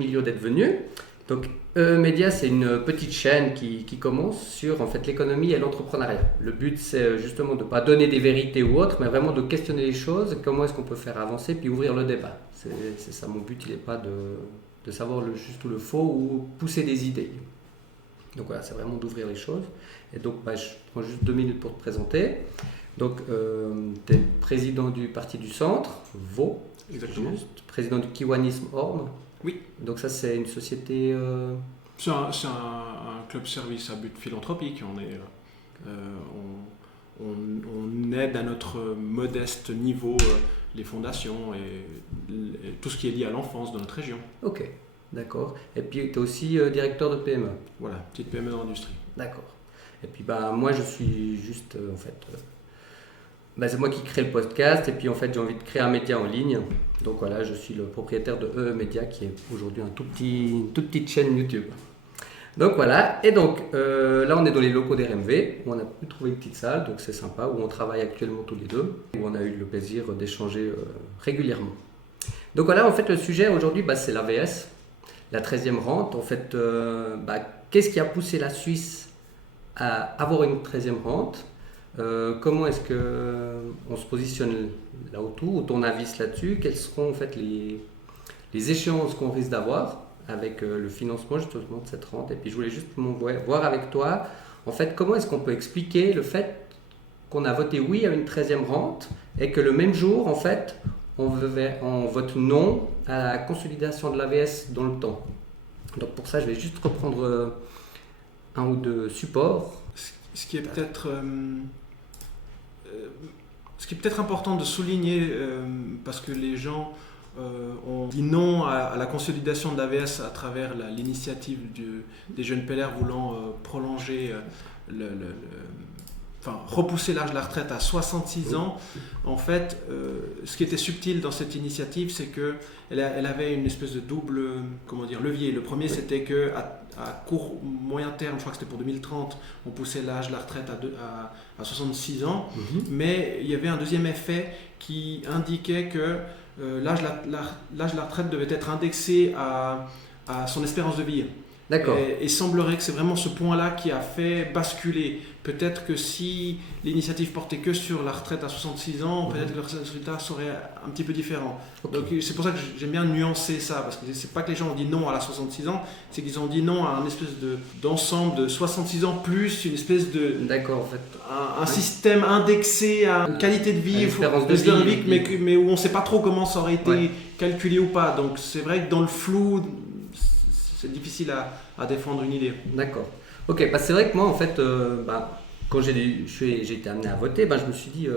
Milieu d'être venu. Donc, Média, c'est une petite chaîne qui commence sur en fait, l'économie et l'entrepreneuriat. Le but, c'est justement de ne pas donner des vérités ou autres, mais vraiment de questionner les choses, comment est-ce qu'on peut faire avancer, puis ouvrir le débat. C'est ça mon but, il n'est pas de savoir le juste ou le faux ou pousser des idées. Donc voilà, c'est vraiment d'ouvrir les choses. Et donc, je prends juste 2 minutes pour te présenter. Donc, tu es président du Parti du Centre, Vaud. Exactement. Juste, président du Kiwanisme Orme. Oui. Donc ça, c'est une société... C'est un club service à but philanthropique. On aide à notre modeste niveau les fondations et tout ce qui est lié à l'enfance dans notre région. Ok, d'accord. Et puis tu es aussi directeur de PME. Voilà, petite PME dans l'industrie. D'accord. Et puis moi, je suis juste, en fait... c'est moi qui crée le podcast et puis en fait j'ai envie de créer un média en ligne. Donc voilà, je suis le propriétaire de Média qui est aujourd'hui une toute petite chaîne YouTube. Donc voilà, et donc là on est dans les locaux d'RMV où on a pu trouver une petite salle, donc c'est sympa, où on travaille actuellement tous les deux, où on a eu le plaisir d'échanger régulièrement. Donc voilà, en fait le sujet aujourd'hui c'est l'AVS, la 13e rente. En fait, qu'est-ce qui a poussé la Suisse à avoir une 13e rente? Comment est-ce qu'on se positionne là autour, ou ton avis là-dessus? Quelles seront en fait les échéances qu'on risque d'avoir avec le financement justement de cette rente? Et puis je voulais juste voir avec toi en fait comment est-ce qu'on peut expliquer le fait qu'on a voté oui à une 13e rente et que le même jour en fait on vote non à la consolidation de l'AVS dans le temps. Donc pour ça je vais juste reprendre un ou deux supports. Ce qui est peut-être important de souligner, parce que les gens ont dit non à la consolidation de l'AVS à travers l'initiative des jeunes PLR voulant prolonger, repousser l'âge de la retraite à 66 ans. En fait, ce qui était subtil dans cette initiative, c'est qu'elle avait une espèce de double levier. Le premier, c'était que à court, moyen terme, je crois que c'était pour 2030, on poussait l'âge de la retraite à 66 ans, mais il y avait un deuxième effet qui indiquait que l'âge de la retraite devait être indexé à son espérance de vie. D'accord. Et il semblerait que c'est vraiment ce point-là qui a fait basculer. Peut-être que si l'initiative portait que sur la retraite à 66 ans, peut-être que le résultat serait un petit peu différent. Okay. Donc c'est pour ça que j'aime bien nuancer ça, parce que c'est pas que les gens ont dit non à la 66 ans, c'est qu'ils ont dit non à un espèce d'ensemble de 66 ans plus une espèce de... D'accord, en fait. Un système indexé à une qualité de vie, espérance de vie, mais où on ne sait pas trop comment ça aurait été calculé ou pas. Donc c'est vrai que dans le flou, c'est difficile à défendre une idée. D'accord. Ok, c'est vrai que moi, en fait, quand j'ai été amené à voter, je me suis dit,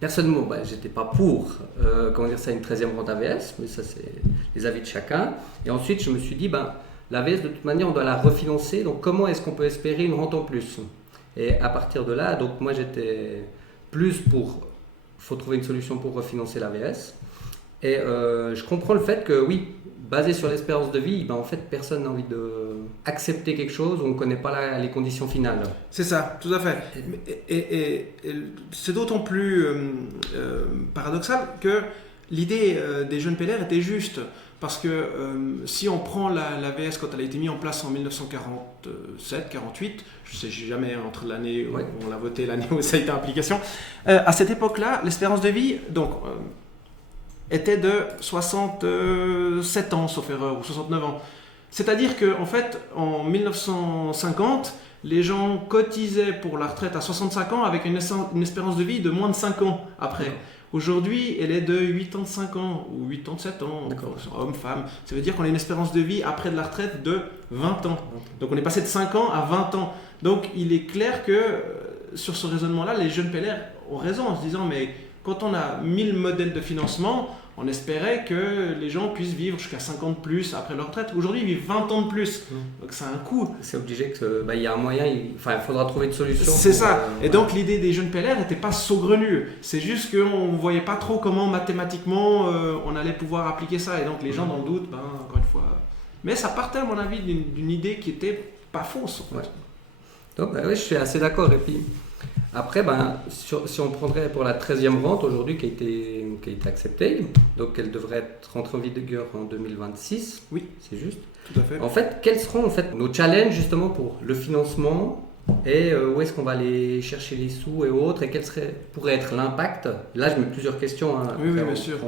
personnellement, j'étais pas pour, une 13e rente AVS, mais ça, c'est les avis de chacun. Et ensuite, je me suis dit, l'AVS, de toute manière, on doit la refinancer, donc comment est-ce qu'on peut espérer une rente en plus? Et à partir de là, donc moi, j'étais plus pour, il faut trouver une solution pour refinancer l'AVS. Et je comprends le fait que, oui, basé sur l'espérance de vie, en fait, personne n'a envie d'accepter quelque chose où on ne connaît pas les conditions finales. C'est ça, tout à fait. Et c'est d'autant plus paradoxal que l'idée des jeunes PLR était juste. Parce que si on prend l'AVS quand elle a été mise en place en 1947-48, je ne sais jamais entre l'année où on l'a voté et l'année où ça a été en application, à cette époque-là, l'espérance de vie était de 67 ans, sauf erreur, ou 69 ans. C'est-à-dire qu'en fait, en 1950, les gens cotisaient pour la retraite à 65 ans avec une espérance de vie de moins de 5 ans après. Aujourd'hui, elle est de 85 ans ou 87 ans, homme, femme. Ça veut dire qu'on a une espérance de vie après de la retraite de 20 ans. Donc on est passé de 5 ans à 20 ans. Donc il est clair que sur ce raisonnement-là, les jeunes PLR ont raison en se disant mais quand on a 1000 modèles de financement, on espérait que les gens puissent vivre jusqu'à 50 plus après leur retraite. Aujourd'hui, ils vivent 20 ans de plus. Donc, c'est un coût. C'est obligé que y a un moyen, il faudra trouver une solution. C'est ça. Et donc, l'idée des jeunes PLR n'était pas saugrenue. C'est juste qu'on ne voyait pas trop comment mathématiquement on allait pouvoir appliquer ça. Et donc, les gens dans le doute, encore une fois. Mais ça partait, à mon avis, d'une idée qui n'était pas fausse. En fait. Donc, je suis assez d'accord. Et puis, Après, si on prendrait pour la 13e rente aujourd'hui qui a été acceptée, donc elle devrait rentrer en vigueur en 2026. Oui, c'est juste. Tout à fait. En fait, quels seront nos challenges justement pour le financement et où est-ce qu'on va aller chercher les sous et autres et quel pourrait être l'impact? Là, je mets plusieurs questions. Hein, oui, bien sûr.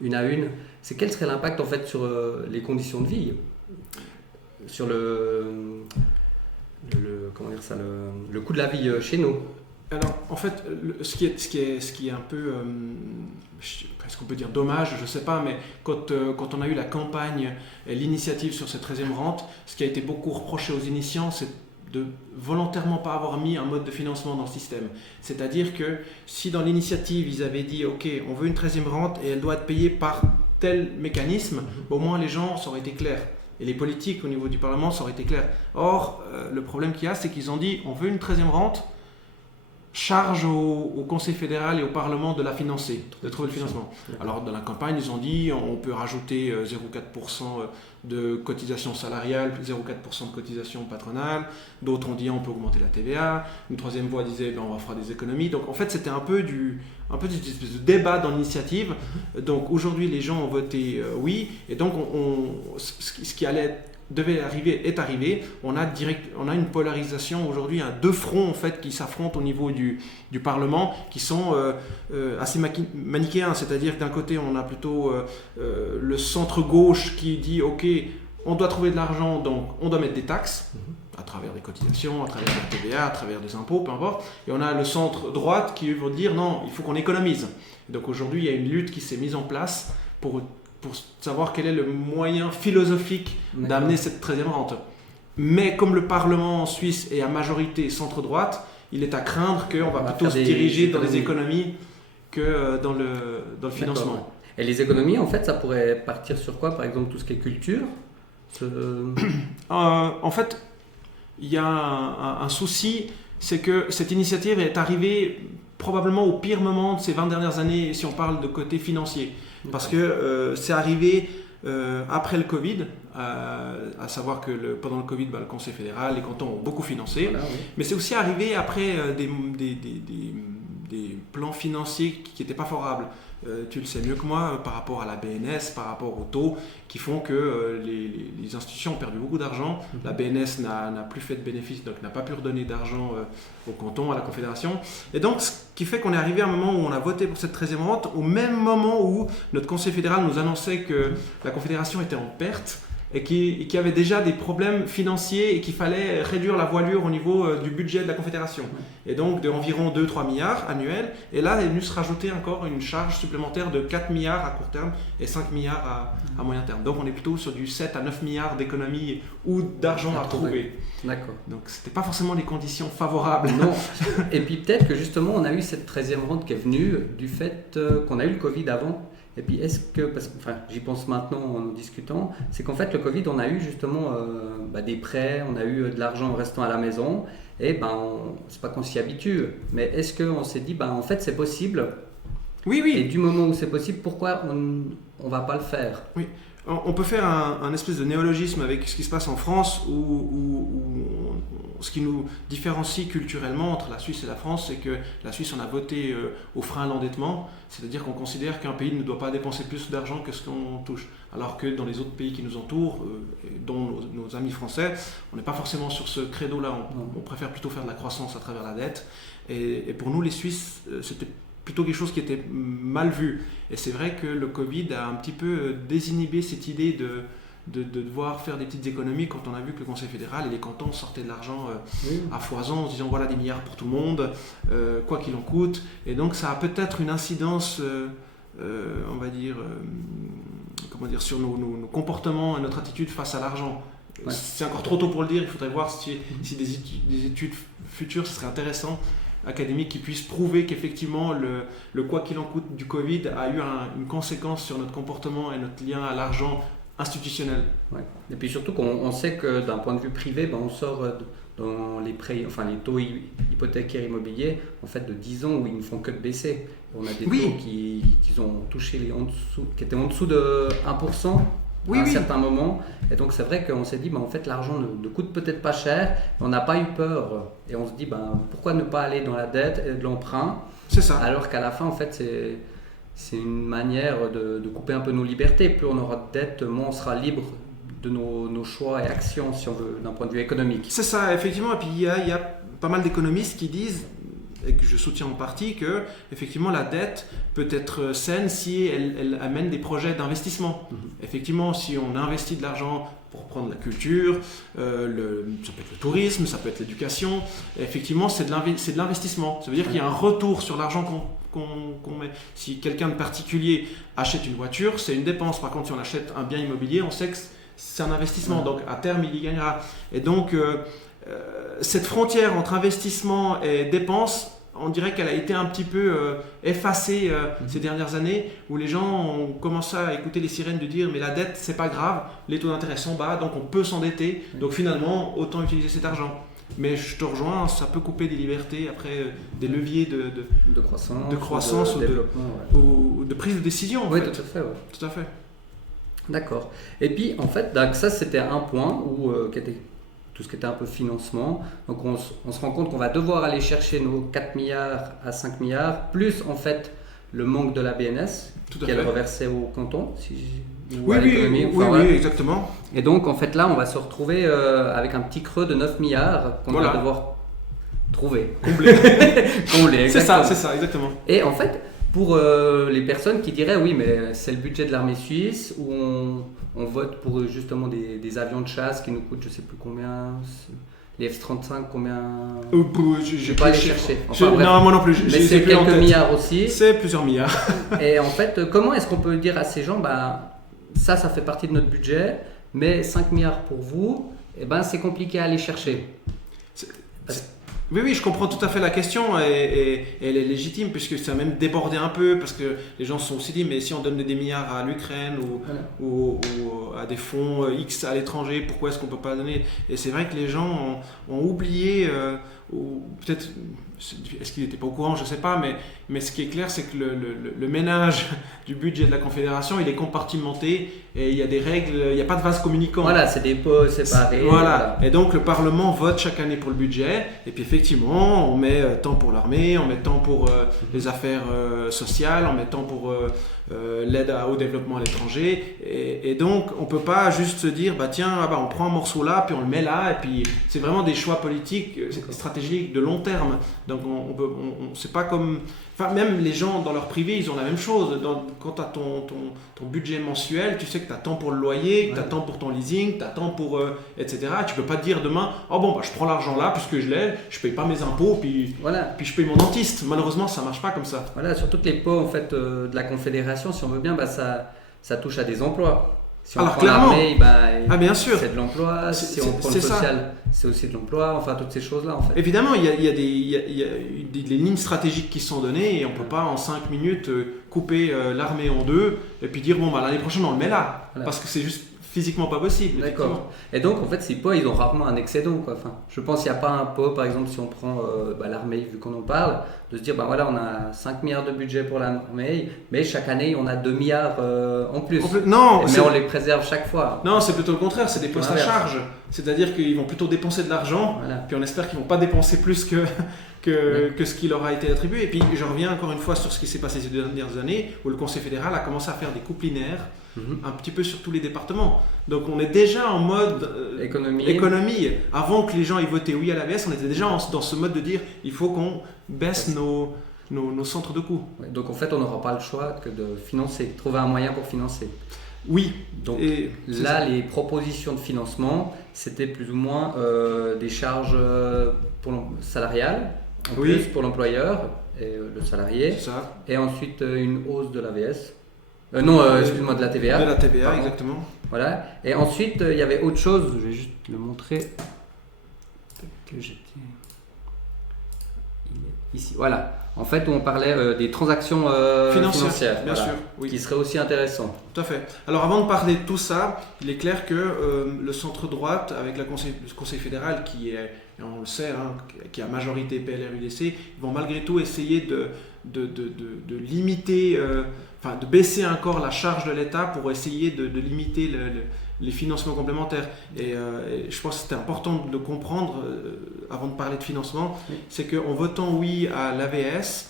Une à une. C'est quel serait l'impact en fait sur les conditions de vie, sur comment dire ça, le coût de la vie chez nous? Alors, en fait, ce qui est un peu, est-ce qu'on peut dire dommage, je ne sais pas, mais quand on a eu la campagne et l'initiative sur cette 13e rente, ce qui a été beaucoup reproché aux initiants, c'est de volontairement pas avoir mis un mode de financement dans le système. C'est-à-dire que si dans l'initiative, ils avaient dit « Ok, on veut une 13e rente et elle doit être payée par tel mécanisme », au moins les gens, ça aurait été clair. Et les politiques au niveau du Parlement, ça aurait été clair. Or, le problème qu'il y a, c'est qu'ils ont dit « On veut une 13e rente », charge au Conseil fédéral et au Parlement de la financer, de trouver le financement. Alors dans la campagne, ils ont dit on peut rajouter 0,4% de cotisation salariale, 0,4% de cotisation patronale. D'autres ont dit on peut augmenter la TVA. Une troisième voix disait on va faire des économies. Donc en fait c'était un peu cette espèce de débat dans l'initiative. Donc aujourd'hui les gens ont voté oui. Et donc ce qui devait arriver est arrivé. On a une polarisation aujourd'hui, deux fronts en fait qui s'affrontent au niveau du Parlement, qui sont assez manichéens. C'est-à-dire que d'un côté on a plutôt le centre gauche qui dit ok, on doit trouver de l'argent, donc on doit mettre des taxes à travers des cotisations, à travers la TVA, à travers des impôts, peu importe. Et on a le centre droite qui veut dire non, il faut qu'on économise. Et donc aujourd'hui il y a une lutte qui s'est mise en place pour savoir quel est le moyen philosophique d'amener cette 13e rente. Mais comme le Parlement en Suisse est à majorité centre-droite, il est à craindre qu'on va plutôt se diriger dans les économies que dans le financement. Et les économies, en fait, ça pourrait partir sur quoi? Par exemple, tout ce qui est culture? En fait, il y a un souci, c'est que cette initiative est arrivée probablement au pire moment de ces 20 dernières années, si on parle de côté financier. Parce que c'est arrivé après le Covid, à savoir que pendant le Covid, le Conseil fédéral, les cantons ont beaucoup financé, voilà, oui. Mais c'est aussi arrivé après des plans financiers qui n'étaient pas favorables. Tu le sais mieux que moi, par rapport à la BNS, par rapport aux taux, qui font que les institutions ont perdu beaucoup d'argent. La BNS n'a plus fait de bénéfices, donc n'a pas pu redonner d'argent au canton, à la Confédération. Et donc, ce qui fait qu'on est arrivé à un moment où on a voté pour cette 13e rente, au même moment où notre Conseil fédéral nous annonçait que la Confédération était en perte, et qui avait déjà des problèmes financiers et qu'il fallait réduire la voilure au niveau du budget de la Confédération. Et donc d'environ 2-3 milliards annuels. Et là, il est venu se rajouter encore une charge supplémentaire de 4 milliards à court terme et 5 milliards à moyen terme. Donc on est plutôt sur du 7 à 9 milliards d'économies ou d'argent à trouver. D'accord. Donc c'était pas forcément les conditions favorables. Non. Et puis peut-être que justement on a eu cette 13e rente qui est venue du fait qu'on a eu le Covid avant. Et puis est-ce que, parce que j'y pense maintenant en discutant, c'est qu'en fait le Covid on a eu justement des prêts, on a eu de l'argent en restant à la maison et c'est pas qu'on s'y habitue, mais est-ce qu'on s'est dit en fait c'est possible? Oui. Et du moment où c'est possible, pourquoi on va pas le faire? Oui. On peut faire un espèce de néologisme avec ce qui se passe en France où ce qui nous différencie culturellement entre la Suisse et la France, c'est que la Suisse on a voté au frein à l'endettement, c'est-à-dire qu'on considère qu'un pays ne doit pas dépenser plus d'argent que ce qu'on touche. Alors que dans les autres pays qui nous entourent, dont nos amis français, on n'est pas forcément sur ce credo-là, on préfère plutôt faire de la croissance à travers la dette. Et pour nous les Suisses, c'était plutôt quelque chose qui était mal vu. Et c'est vrai que le Covid a un petit peu désinhibé cette idée de devoir faire des petites économies quand on a vu que le Conseil fédéral et les cantons sortaient de l'argent à foison en se disant voilà des milliards pour tout le monde, quoi qu'il en coûte. Et donc ça a peut-être une incidence, on va dire, sur nos comportements et notre attitude face à l'argent. Ouais. C'est encore trop tôt pour le dire, il faudrait voir si des études futures, ce serait intéressant, académiques qui puissent prouver qu'effectivement le quoi qu'il en coûte du Covid a eu une conséquence sur notre comportement et notre lien à l'argent institutionnel. Ouais. Et puis surtout qu'on sait que d'un point de vue privé, on sort dans les prêts, les taux hypothécaires immobiliers en fait de 10 ans où ils ne font que de baisser. On a des taux qui ont touché qui étaient en dessous de 1%. à un certain moment. Et donc c'est vrai qu'on s'est dit, en fait l'argent ne coûte peut-être pas cher, mais on n'a pas eu peur. Et on se dit, pourquoi ne pas aller dans la dette et de l'emprunt? C'est ça. Alors qu'à la fin, en fait, c'est une manière de couper un peu nos libertés. Plus on aura de dettes, moins on sera libre de nos choix et actions, si on veut, d'un point de vue économique. C'est ça, effectivement. Et puis il y a pas mal d'économistes qui disent, et que je soutiens en partie, que effectivement la dette peut être saine si elle amène des projets d'investissement. Effectivement, si on investit de l'argent pour prendre la culture, ça peut être le tourisme, ça peut être l'éducation, effectivement c'est de l'investissement. Ça veut dire qu'il y a un retour sur l'argent qu'on met. Si quelqu'un de particulier achète une voiture, c'est une dépense. Par contre, si on achète un bien immobilier, on sait que c'est un investissement. Donc à terme, il y gagnera. Et donc cette frontière entre investissement et dépense, on dirait qu'elle a été un petit peu effacée ces dernières années, où les gens ont commencé à écouter les sirènes de dire mais la dette c'est pas grave, les taux d'intérêt sont bas, donc on peut s'endetter, donc finalement autant utiliser cet argent. Mais je te rejoins, ça peut couper des libertés, après des leviers de croissance ou de développement, ou de prise de décision. Oui, tout à fait. Ouais. Tout à fait. D'accord. Et puis en fait, donc ça c'était un point qui était tout ce qui était un peu financement. Donc on se rend compte qu'on va devoir aller chercher nos 4 milliards à 5 milliards, plus en fait le manque de la BNS qui est reversé au canton, ou à l'économie. Oui, exactement. Et donc en fait là on va se retrouver avec un petit creux de 9 milliards qu'on va devoir trouver. Combler, c'est ça, exactement. Et en fait, pour les personnes qui diraient oui mais c'est le budget de l'armée suisse où on vote pour justement des avions de chasse qui nous coûtent je sais plus combien, les F-35 combien, je vais pas aller chercher. Non, moi non plus. Mais c'est quelques milliards aussi. C'est plusieurs milliards. Et en fait, comment est-ce qu'on peut dire à ces gens, ça fait partie de notre budget, mais 5 milliards pour vous, c'est compliqué à aller chercher. Oui, je comprends tout à fait la question et elle est légitime puisque ça a même débordé un peu parce que les gens se sont aussi dit mais si on donne des milliards à l'Ukraine ou à des fonds X à l'étranger, pourquoi est-ce qu'on ne peut pas donner? Et c'est vrai que les gens ont oublié, ou peut-être, est-ce qu'ils n'étaient pas au courant, je ne sais pas, mais ce qui est clair c'est que le ménage du budget de la Confédération il est compartimenté et il y a des règles, il n'y a pas de vase communicant. Voilà, c'est des pots séparés. Voilà. Et donc le Parlement vote chaque année pour le budget et puis effectivement on met tant pour l'armée, on met tant pour les affaires sociales, on met tant pour l'aide au développement à l'étranger et donc on ne peut pas juste se dire on prend un morceau là puis on le met là et puis c'est vraiment des choix politiques stratégiques de long terme. Donc c'est pas comme... Enfin, même les gens dans leur privé, ils ont la même chose. Quand tu as ton budget mensuel, tu sais que tu as tant pour le loyer, que tu as tant pour ton leasing, tu as tant pour... etc. Tu peux pas te dire demain, je prends l'argent là puisque je l'ai, je paye pas mes impôts, puis je paye mon dentiste. Malheureusement, ça marche pas comme ça. Voilà, sur toutes les pots en fait, de la Confédération, si on veut bien, ça touche à des emplois. Si on prend l'armée, bien sûr. C'est de l'emploi. Si on prend le social, c'est aussi de l'emploi. Enfin, toutes ces choses-là, en fait. Évidemment, il y a des lignes stratégiques qui sont données et on ne peut pas en 5 minutes couper l'armée en deux et puis dire l'année prochaine on le met là. Voilà. Parce que c'est juste physiquement pas possible. D'accord. Et donc, en fait, ces pots, ils ont rarement un excédent, quoi. Enfin, je pense qu'il n'y a pas un pot, par exemple, si on prend l'armée, vu qu'on en parle, de se dire, on a 5 milliards de budget pour l'armée, mais chaque année, on a 2 milliards en plus. Mais on les préserve chaque fois. Non, c'est plutôt le contraire, c'est des postes à charge. C'est-à-dire qu'ils vont plutôt dépenser de l'argent, puis on espère qu'ils ne vont pas dépenser plus que ce qui leur a été attribué. Et puis, je reviens encore une fois sur ce qui s'est passé ces dernières années, où le Conseil fédéral a commencé à faire des coupes linéaires, un petit peu sur tous les départements. Donc on est déjà en mode économie. Avant que les gens aient voté oui à la baisse, on était déjà dans ce mode de dire il faut qu'on baisse nos centres de coûts. Ouais, donc en fait on n'aura pas le choix que de financer, trouver un moyen pour financer. Oui. Donc là les propositions de financement c'était plus ou moins des charges salariales en plus pour l'employeur et le salarié. C'est ça. Et ensuite une hausse de l'AVS. Excuse-moi, de la TVA. De la TVA, exactement. Voilà. Et ensuite, il y avait autre chose, je vais juste le montrer. Ici, voilà. En fait, on parlait des transactions financières. Bien sûr. Oui. Qui serait aussi intéressant. Tout à fait. Alors, avant de parler de tout ça, il est clair que le centre-droite, avec le Conseil fédéral, qui est, on le sait, qui a majorité PLR-UDC, ils vont malgré tout essayer de limiter de baisser encore la charge de l'État pour essayer de limiter les financements complémentaires. Et je pense que c'était important de comprendre, avant de parler de financement, c'est qu'en votant oui à l'AVS,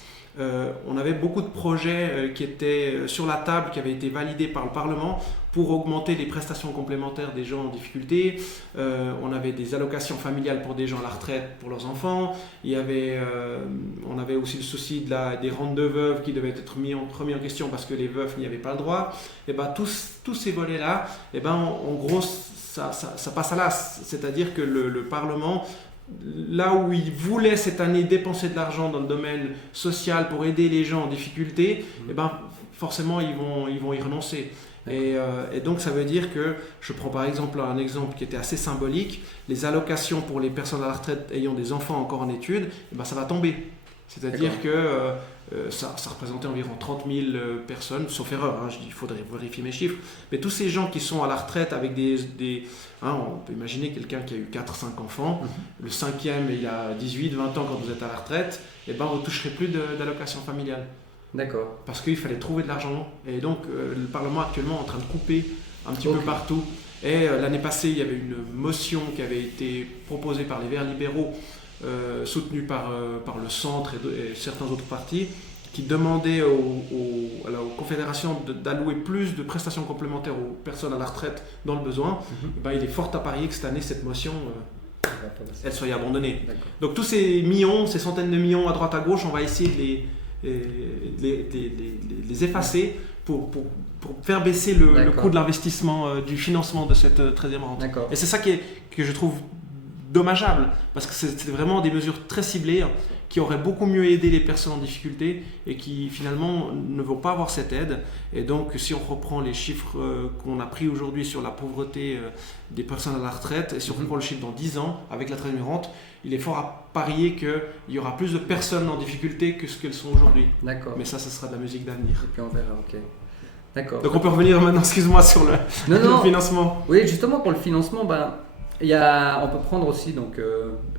on avait beaucoup de projets qui étaient sur la table, qui avaient été validés par le Parlement pour augmenter les prestations complémentaires des gens en difficulté. On avait des allocations familiales pour des gens à la retraite, pour leurs enfants. On avait aussi le souci des rentes de veuves qui devaient être remis en question parce que les veufs n'y avaient pas le droit. Et tous ces volets-là, en gros, ça passe à l'as. C'est-à-dire que le Parlement, là où il voulait cette année dépenser de l'argent dans le domaine social pour aider les gens en difficulté, forcément ils vont y renoncer. Et donc ça veut dire que, je prends par exemple un exemple qui était assez symbolique, les allocations pour les personnes à la retraite ayant des enfants encore en études, ça va tomber. C'est-à-dire que ça représentait environ 30 000 personnes, sauf erreur, il faudrait vérifier mes chiffres, mais tous ces gens qui sont à la retraite avec on peut imaginer quelqu'un qui a eu 4-5 enfants, le cinquième il a 18-20 ans quand vous êtes à la retraite, vous ne toucherez plus d'allocation familiale. D'accord. Parce qu'il fallait trouver de l'argent. Et donc, le Parlement actuellement est en train de couper un petit peu partout. Et l'année passée, il y avait une motion qui avait été proposée par les Verts libéraux, soutenue par le Centre et certains autres partis, qui demandait aux confédérations d'allouer plus de prestations complémentaires aux personnes à la retraite dans le besoin. Il est fort à parier que cette année, cette motion, elle soit abandonnée. D'accord. Donc tous ces millions, ces centaines de millions à droite à gauche, on va essayer de les effacer pour faire baisser le coût de l'investissement, du financement de cette 13e rente. D'accord. Et c'est ça que je trouve dommageable, parce que c'est vraiment des mesures très ciblées qui auraient beaucoup mieux aidé les personnes en difficulté et qui finalement ne vont pas avoir cette aide. Et donc si on reprend les chiffres qu'on a pris aujourd'hui sur la pauvreté des personnes à la retraite, et si on reprend le chiffre dans 10 ans avec la 13e rente, il est fort à parier qu'il y aura plus de personnes en difficulté que ce qu'elles sont aujourd'hui. D'accord. Mais ça sera de la musique d'avenir. Et puis on verra, ok. D'accord. Donc on peut revenir maintenant, excuse-moi, sur le financement. Oui, justement pour le financement, on peut prendre aussi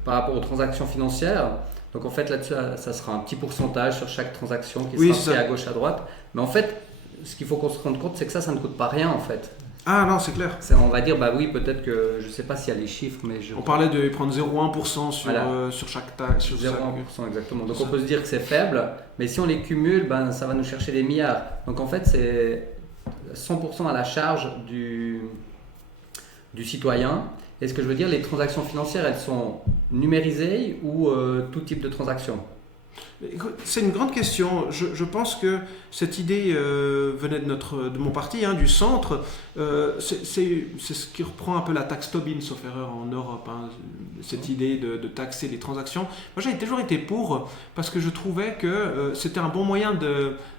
par rapport aux transactions financières. Donc en fait là-dessus, ça sera un petit pourcentage sur chaque transaction qui sera fait à gauche à droite. Mais en fait, ce qu'il faut qu'on se rende compte, c'est que ça ne coûte pas rien en fait. Ah non, c'est clair. On va dire, oui, peut-être que, je ne sais pas s'il y a les chiffres, mais on parlait de prendre 0,1% sur chaque taxe. 0,1% exactement. Donc on peut se dire que c'est faible, mais si on les cumule, ça va nous chercher des milliards. Donc en fait, c'est 100% à la charge du citoyen. Et ce que je veux dire, les transactions financières, elles sont numérisées ou tout type de transactions? C'est une grande question. Je pense que cette idée venait de mon parti, du centre. C'est ce qui reprend un peu la taxe Tobin, sauf erreur, en Europe. Cette idée de taxer les transactions. Moi, j'ai toujours été pour, parce que je trouvais que c'était un bon moyen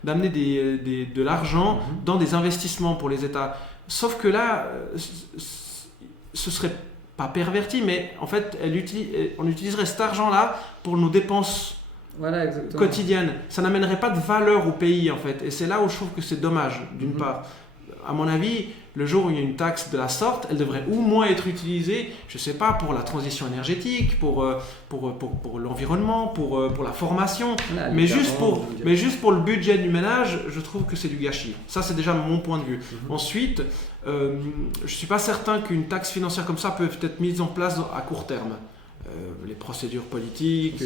d'amener de l'argent dans des investissements pour les États. Sauf que là, ce serait pas perverti, mais en fait, on utiliserait cet argent-là pour nos dépenses quotidiennes. Ça n'amènerait pas de valeur au pays, en fait. Et c'est là où je trouve que c'est dommage, d'une part. À mon avis, le jour où il y a une taxe de la sorte, elle devrait au moins être utilisée, je ne sais pas, pour la transition énergétique, pour l'environnement, pour la formation, mais juste pour le budget du ménage, je trouve que c'est du gâchis. Ça, c'est déjà mon point de vue. Ensuite, je ne suis pas certain qu'une taxe financière comme ça peut être mise en place à court terme. Les procédures politiques,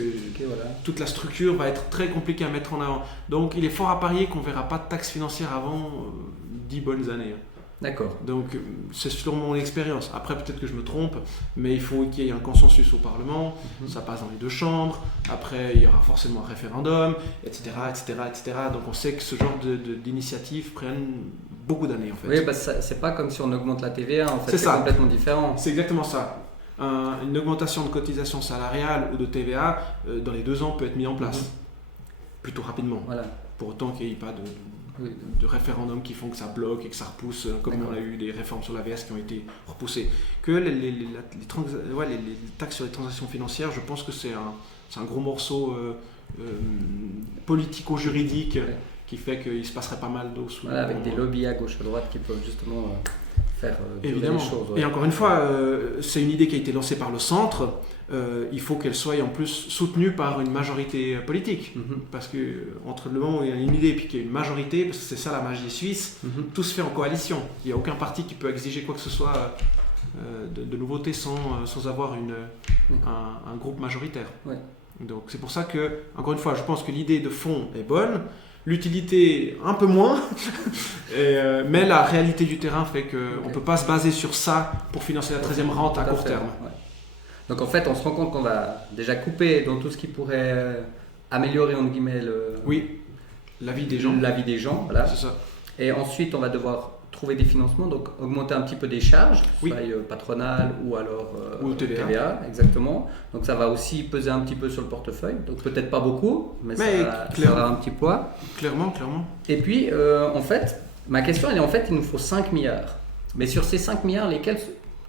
toute la structure va être très compliquée à mettre en avant. Donc il est fort à parier qu'on ne verra pas de taxe financière avant 10 bonnes années. D'accord. Donc c'est sur mon expérience. Après peut-être que je me trompe, mais il faut qu'il y ait un consensus au Parlement, ça passe dans les deux chambres, après il y aura forcément un référendum, etc. Donc on sait que ce genre d'initiatives prennent beaucoup d'années en fait. Oui, c'est pas comme si on augmente la TVA, en fait, c'est complètement différent. C'est exactement ça. Une augmentation de cotisation salariale ou de TVA dans les 2 ans peut être mise en place plutôt rapidement. Voilà. Pour autant qu'il n'y ait pas de référendum qui font que ça bloque et que ça repousse, comme on a eu des réformes sur l'AVS qui ont été repoussées. Que les taxes sur les transactions financières, je pense que c'est un gros morceau politico-juridique qui fait qu'il se passerait pas mal d'eau sous. Voilà, avec des lobbies à gauche à droite qui peuvent justement faire durer les Évidemment. choses. Et encore une fois, c'est une idée qui a été lancée par le centre. Il faut qu'elle soit en plus soutenue par une majorité politique. Parce que entre le moment où il y a une idée et puis qu'il y a une majorité, parce que c'est ça la magie suisse, tout se fait en coalition. Il n'y a aucun parti qui peut exiger quoi que ce soit de nouveauté sans avoir un groupe majoritaire. Ouais. Donc c'est pour ça que, encore une fois, je pense que l'idée de fond est bonne, l'utilité un peu moins, mais la réalité du terrain fait qu'on ne peut pas se baser sur ça pour financer la 13e rente à court terme. Ouais. Donc en fait, on se rend compte qu'on va déjà couper dans tout ce qui pourrait améliorer, entre guillemets, la vie des gens. La vie des gens, voilà. C'est ça. Et ensuite, on va devoir trouver des financements, donc augmenter un petit peu des charges, que ce soit patronales ou alors ou TVA. Exactement. Donc ça va aussi peser un petit peu sur le portefeuille, donc peut-être pas beaucoup, mais ça aura un petit poids. Clairement. Et puis, en fait, ma question, elle est en fait, il nous faut 5 milliards. Mais sur ces 5 milliards,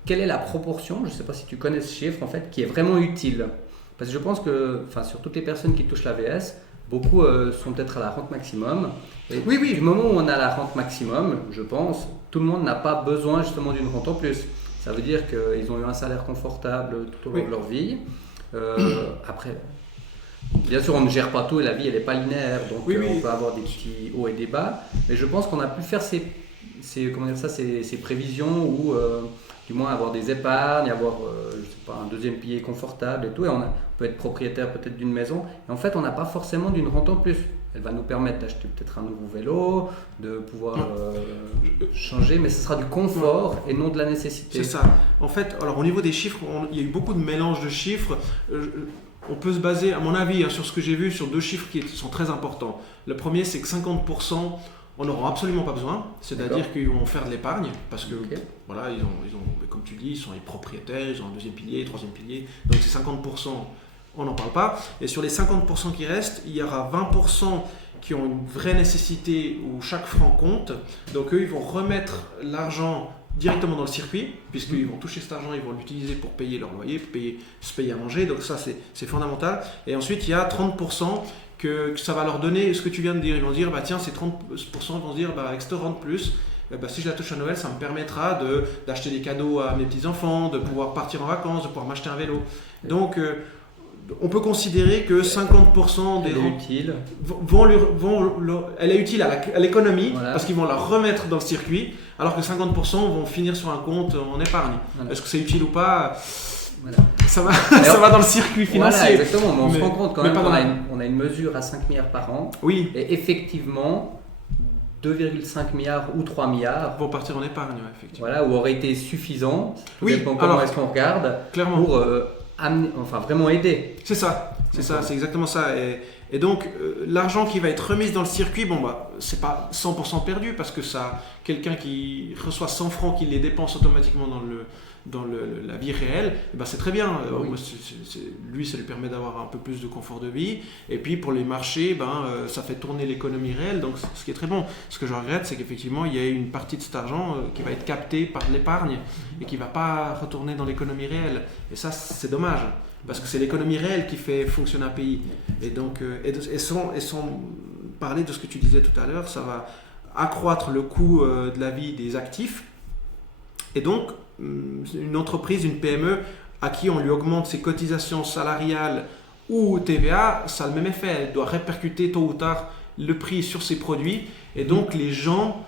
quelle est la proportion, je ne sais pas si tu connais ce chiffre, en fait, qui est vraiment utile? Parce que je pense que, sur toutes les personnes qui touchent l'AVS, beaucoup sont peut-être à la rente maximum. Et oui. Du moment où on a la rente maximum, je pense, tout le monde n'a pas besoin justement d'une rente en plus. Ça veut dire qu'ils ont eu un salaire confortable tout au long de leur vie. Après, bien sûr, on ne gère pas tout et la vie, elle n'est pas linéaire. Donc, on peut avoir des petits hauts et des bas. Mais je pense qu'on a pu faire ces prévisions ou du moins avoir des épargnes, avoir un deuxième pilier confortable et tout. Et on peut être propriétaire peut-être d'une maison. Et en fait, on n'a pas forcément d'une rente en plus. Elle va nous permettre d'acheter peut-être un nouveau vélo, de pouvoir changer, mais ce sera du confort et non de la nécessité. C'est ça. En fait, alors au niveau des chiffres, il y a eu beaucoup de mélange de chiffres. On peut se baser, à mon avis, sur ce que j'ai vu, sur 2 chiffres qui sont très importants. Le premier, c'est que 50%, on n'aura absolument pas besoin. C'est-à-dire qu'ils vont faire de l'épargne, parce que voilà, ils ont, comme tu dis, ils sont les propriétaires, ils ont un deuxième pilier, troisième pilier. Donc c'est 50%. On n'en parle pas. Et sur les 50% qui restent, il y aura 20% qui ont une vraie nécessité où chaque franc compte. Donc eux, ils vont remettre l'argent directement dans le circuit, puisqu'ils vont toucher cet argent, ils vont l'utiliser pour payer leur loyer, pour se payer à manger. Donc ça, c'est fondamental. Et ensuite, il y a 30% que ça va leur donner ce que tu viens de dire. Ils vont dire, tiens, ces 30% vont se dire, avec cette rente plus, si je la touche à Noël, ça me permettra d'acheter des cadeaux à mes petits-enfants, de pouvoir partir en vacances, de pouvoir m'acheter un vélo. Donc, on peut considérer que 50% des rentes elle est utile à l'économie, parce qu'ils vont la remettre dans le circuit, alors que 50% vont finir sur un compte en épargne. Est-ce que c'est utile ou pas? Ça va dans le circuit financier. Voilà, exactement, mais on se rend compte quand même qu'on a une mesure à 5 milliards par an. Oui. Et effectivement, 2,5 milliards ou 3 milliards vont partir en épargne, effectivement. Voilà, ou auraient été suffisants. Comment est-ce qu'on regarde clairement. Pour vraiment aider. C'est ça, c'est exactement ça. Et donc, l'argent qui va être remis dans le circuit, c'est pas 100% perdu, parce que quelqu'un qui reçoit 100 francs, qui les dépense automatiquement dans la vie réelle, c'est très bien. Lui, ça lui permet d'avoir un peu plus de confort de vie. Et puis, pour les marchés, ça fait tourner l'économie réelle, donc ce qui est très bon. Ce que je regrette, c'est qu'effectivement, il y a une partie de cet argent qui va être captée par l'épargne et qui ne va pas retourner dans l'économie réelle. Et ça, c'est dommage. Parce que c'est l'économie réelle qui fait fonctionner un pays. Et donc, sans parler de ce que tu disais tout à l'heure, ça va accroître le coût de la vie des actifs. Et donc, une entreprise, une PME, à qui on lui augmente ses cotisations salariales ou TVA, ça a le même effet. Elle doit répercuter tôt ou tard le prix sur ses produits. Et donc, les gens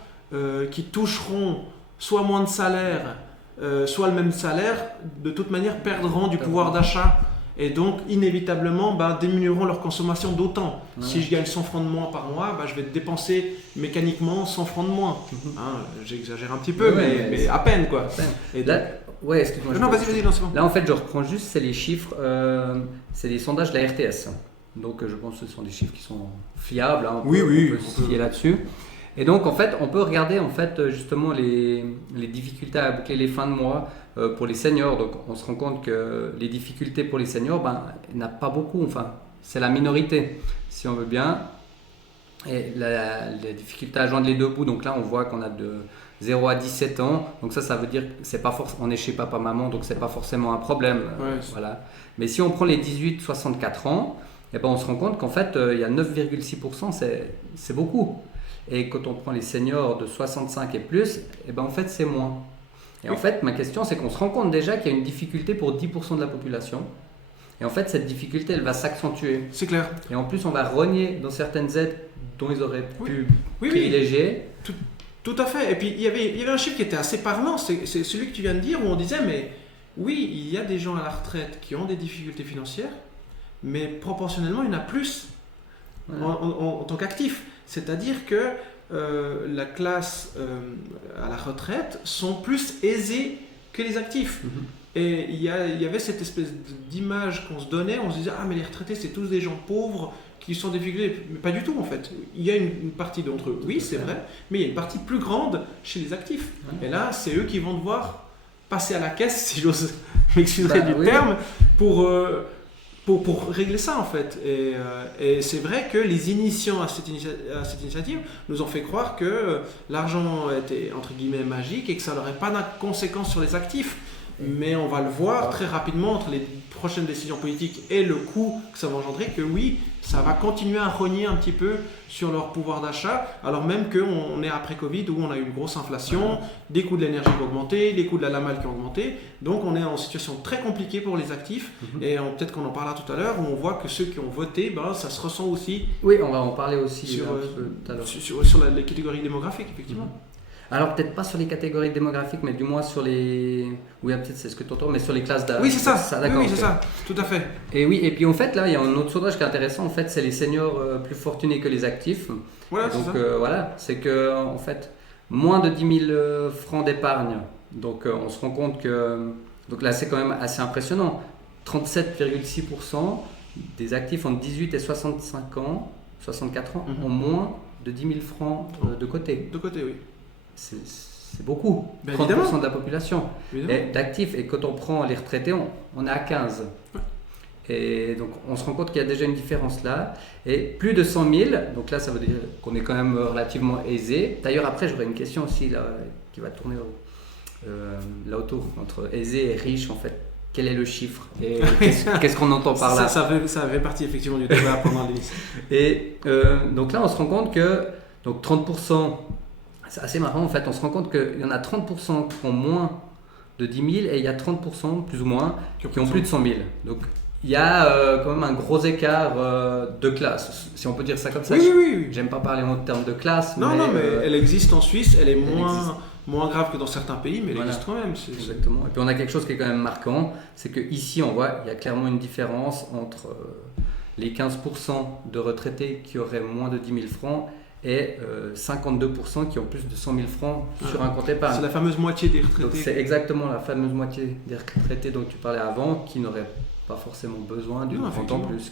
qui toucheront soit moins de salaire, soit le même salaire, de toute manière perdront du pouvoir d'achat et donc inévitablement diminueront leur consommation d'autant. Si je gagne 100 francs de moins par mois, je vais dépenser mécaniquement 100 francs de moins. J'exagère un petit peu, mais à peine quoi. Et là, excuse-moi. Non, vas-y, non, c'est bon. Là en fait je reprends juste, c'est les chiffres, c'est les sondages de la RTS. Donc je pense que ce sont des chiffres qui sont fiables, on peut se fier là-dessus. Et donc en fait, on peut regarder justement les difficultés à boucler les fins de mois pour les seniors. Donc on se rend compte que les difficultés pour les seniors, il n'y en a pas beaucoup. C'est la minorité, si on veut bien. Et la difficulté à joindre les deux bouts. Donc là, on voit qu'on a de 0 à 17 ans. Donc ça veut dire on est chez papa-maman, donc c'est pas forcément un problème. Voilà. Mais si on prend les 18-64 ans, on se rend compte qu'en fait, il y a 9,6%, c'est beaucoup. Et quand on prend les seniors de 65 et plus, en fait, c'est moins. Et en fait, ma question, c'est qu'on se rend compte déjà qu'il y a une difficulté pour 10% de la population. Et en fait, cette difficulté, elle va s'accentuer. C'est clair. Et en plus, on va rogner dans certaines aides dont ils auraient pu Oui. privilégier. Tout à fait. Et puis, il y avait un chiffre qui était assez parlant. C'est celui que tu viens de dire, où on disait, mais oui, il y a des gens à la retraite qui ont des difficultés financières, mais proportionnellement, il y en a plus en tant qu'actifs. C'est-à-dire que la classe à la retraite sont plus aisés que les actifs. Et il y avait cette espèce d'image qu'on se donnait, on se disait, ah mais les retraités c'est tous des gens pauvres qui sont des difficultés, mais pas du tout en fait. Il y a une partie d'entre eux, oui c'est vrai, mais il y a une partie plus grande chez les actifs. Et là c'est eux qui vont devoir passer à la caisse, si j'ose m'excuser du terme, pour régler ça en fait. Et c'est vrai que les initiants à cette initiative nous ont fait croire que l'argent était entre guillemets magique et que ça n'aurait pas de conséquences sur les actifs. Mais on va le voir très rapidement entre les prochaines décisions politiques et le coût que ça va engendrer, que oui, ça va continuer à rogner un petit peu sur leur pouvoir d'achat, alors même qu'on est après Covid où on a eu une grosse inflation, des coûts de l'énergie qui ont augmenté, des coûts de la lamal qui ont augmenté, donc on est en situation très compliquée pour les actifs, et peut-être qu'on en parlera tout à l'heure, où on voit que ceux qui ont voté, ça se ressent aussi. Oui, on va en parler aussi sur tout à l'heure. Sur les catégories démographiques, effectivement. Alors peut-être pas sur les catégories démographiques, mais du moins sur les... Oui, peut-être c'est ce que tu entends, mais sur les classes d'âge. Oui, c'est ça. D'accord, oui, c'est ça, tout à fait. Et oui, et puis en fait, là, il y a un autre sondage qui est intéressant. En fait, c'est les seniors plus fortunés que les actifs. Voilà, donc c'est ça. voilà, c'est que en fait, moins de 10 000 francs d'épargne. Donc on se rend compte que... Donc là, c'est quand même assez impressionnant. 37,6% des actifs entre 18 et 64 ans ont moins de 10 000 francs de côté. De côté, oui. C'est beaucoup, 30% évidemment. de la population d'actifs. Et quand on prend les retraités, on est à 15. Et donc on se rend compte qu'il y a déjà une différence là. Et plus de 100 000, donc là ça veut dire qu'on est quand même relativement aisé. D'ailleurs après j'aurais une question aussi là, qui va tourner là autour, entre aisé et riche en fait. Quel est le chiffre et qu'est-ce qu'on entend par là? Ça fait partie effectivement du débat pendant l'émission. Et donc là on se rend compte que donc 30%, c'est assez marrant en fait, on se rend compte qu'il y en a 30% qui ont moins de 10 000 et il y a 30% plus ou moins qui ont plus de 100 000. Donc il y a quand même un gros écart de classe, si on peut dire ça comme ça. Oui. J'aime pas parler en termes de classe. Non, mais elle existe en Suisse, elle est moins grave que dans certains pays, mais elle existe quand même. Exactement. Et puis on a quelque chose qui est quand même marquant, c'est qu'ici on voit il y a clairement une différence entre les 15% de retraités qui auraient moins de 10 000 francs et 52% qui ont plus de 100 000 francs sur un compte épargne. C'est la fameuse moitié des retraités. Donc c'est exactement la fameuse moitié des retraités dont tu parlais avant qui n'auraient pas forcément besoin d'une rente en plus.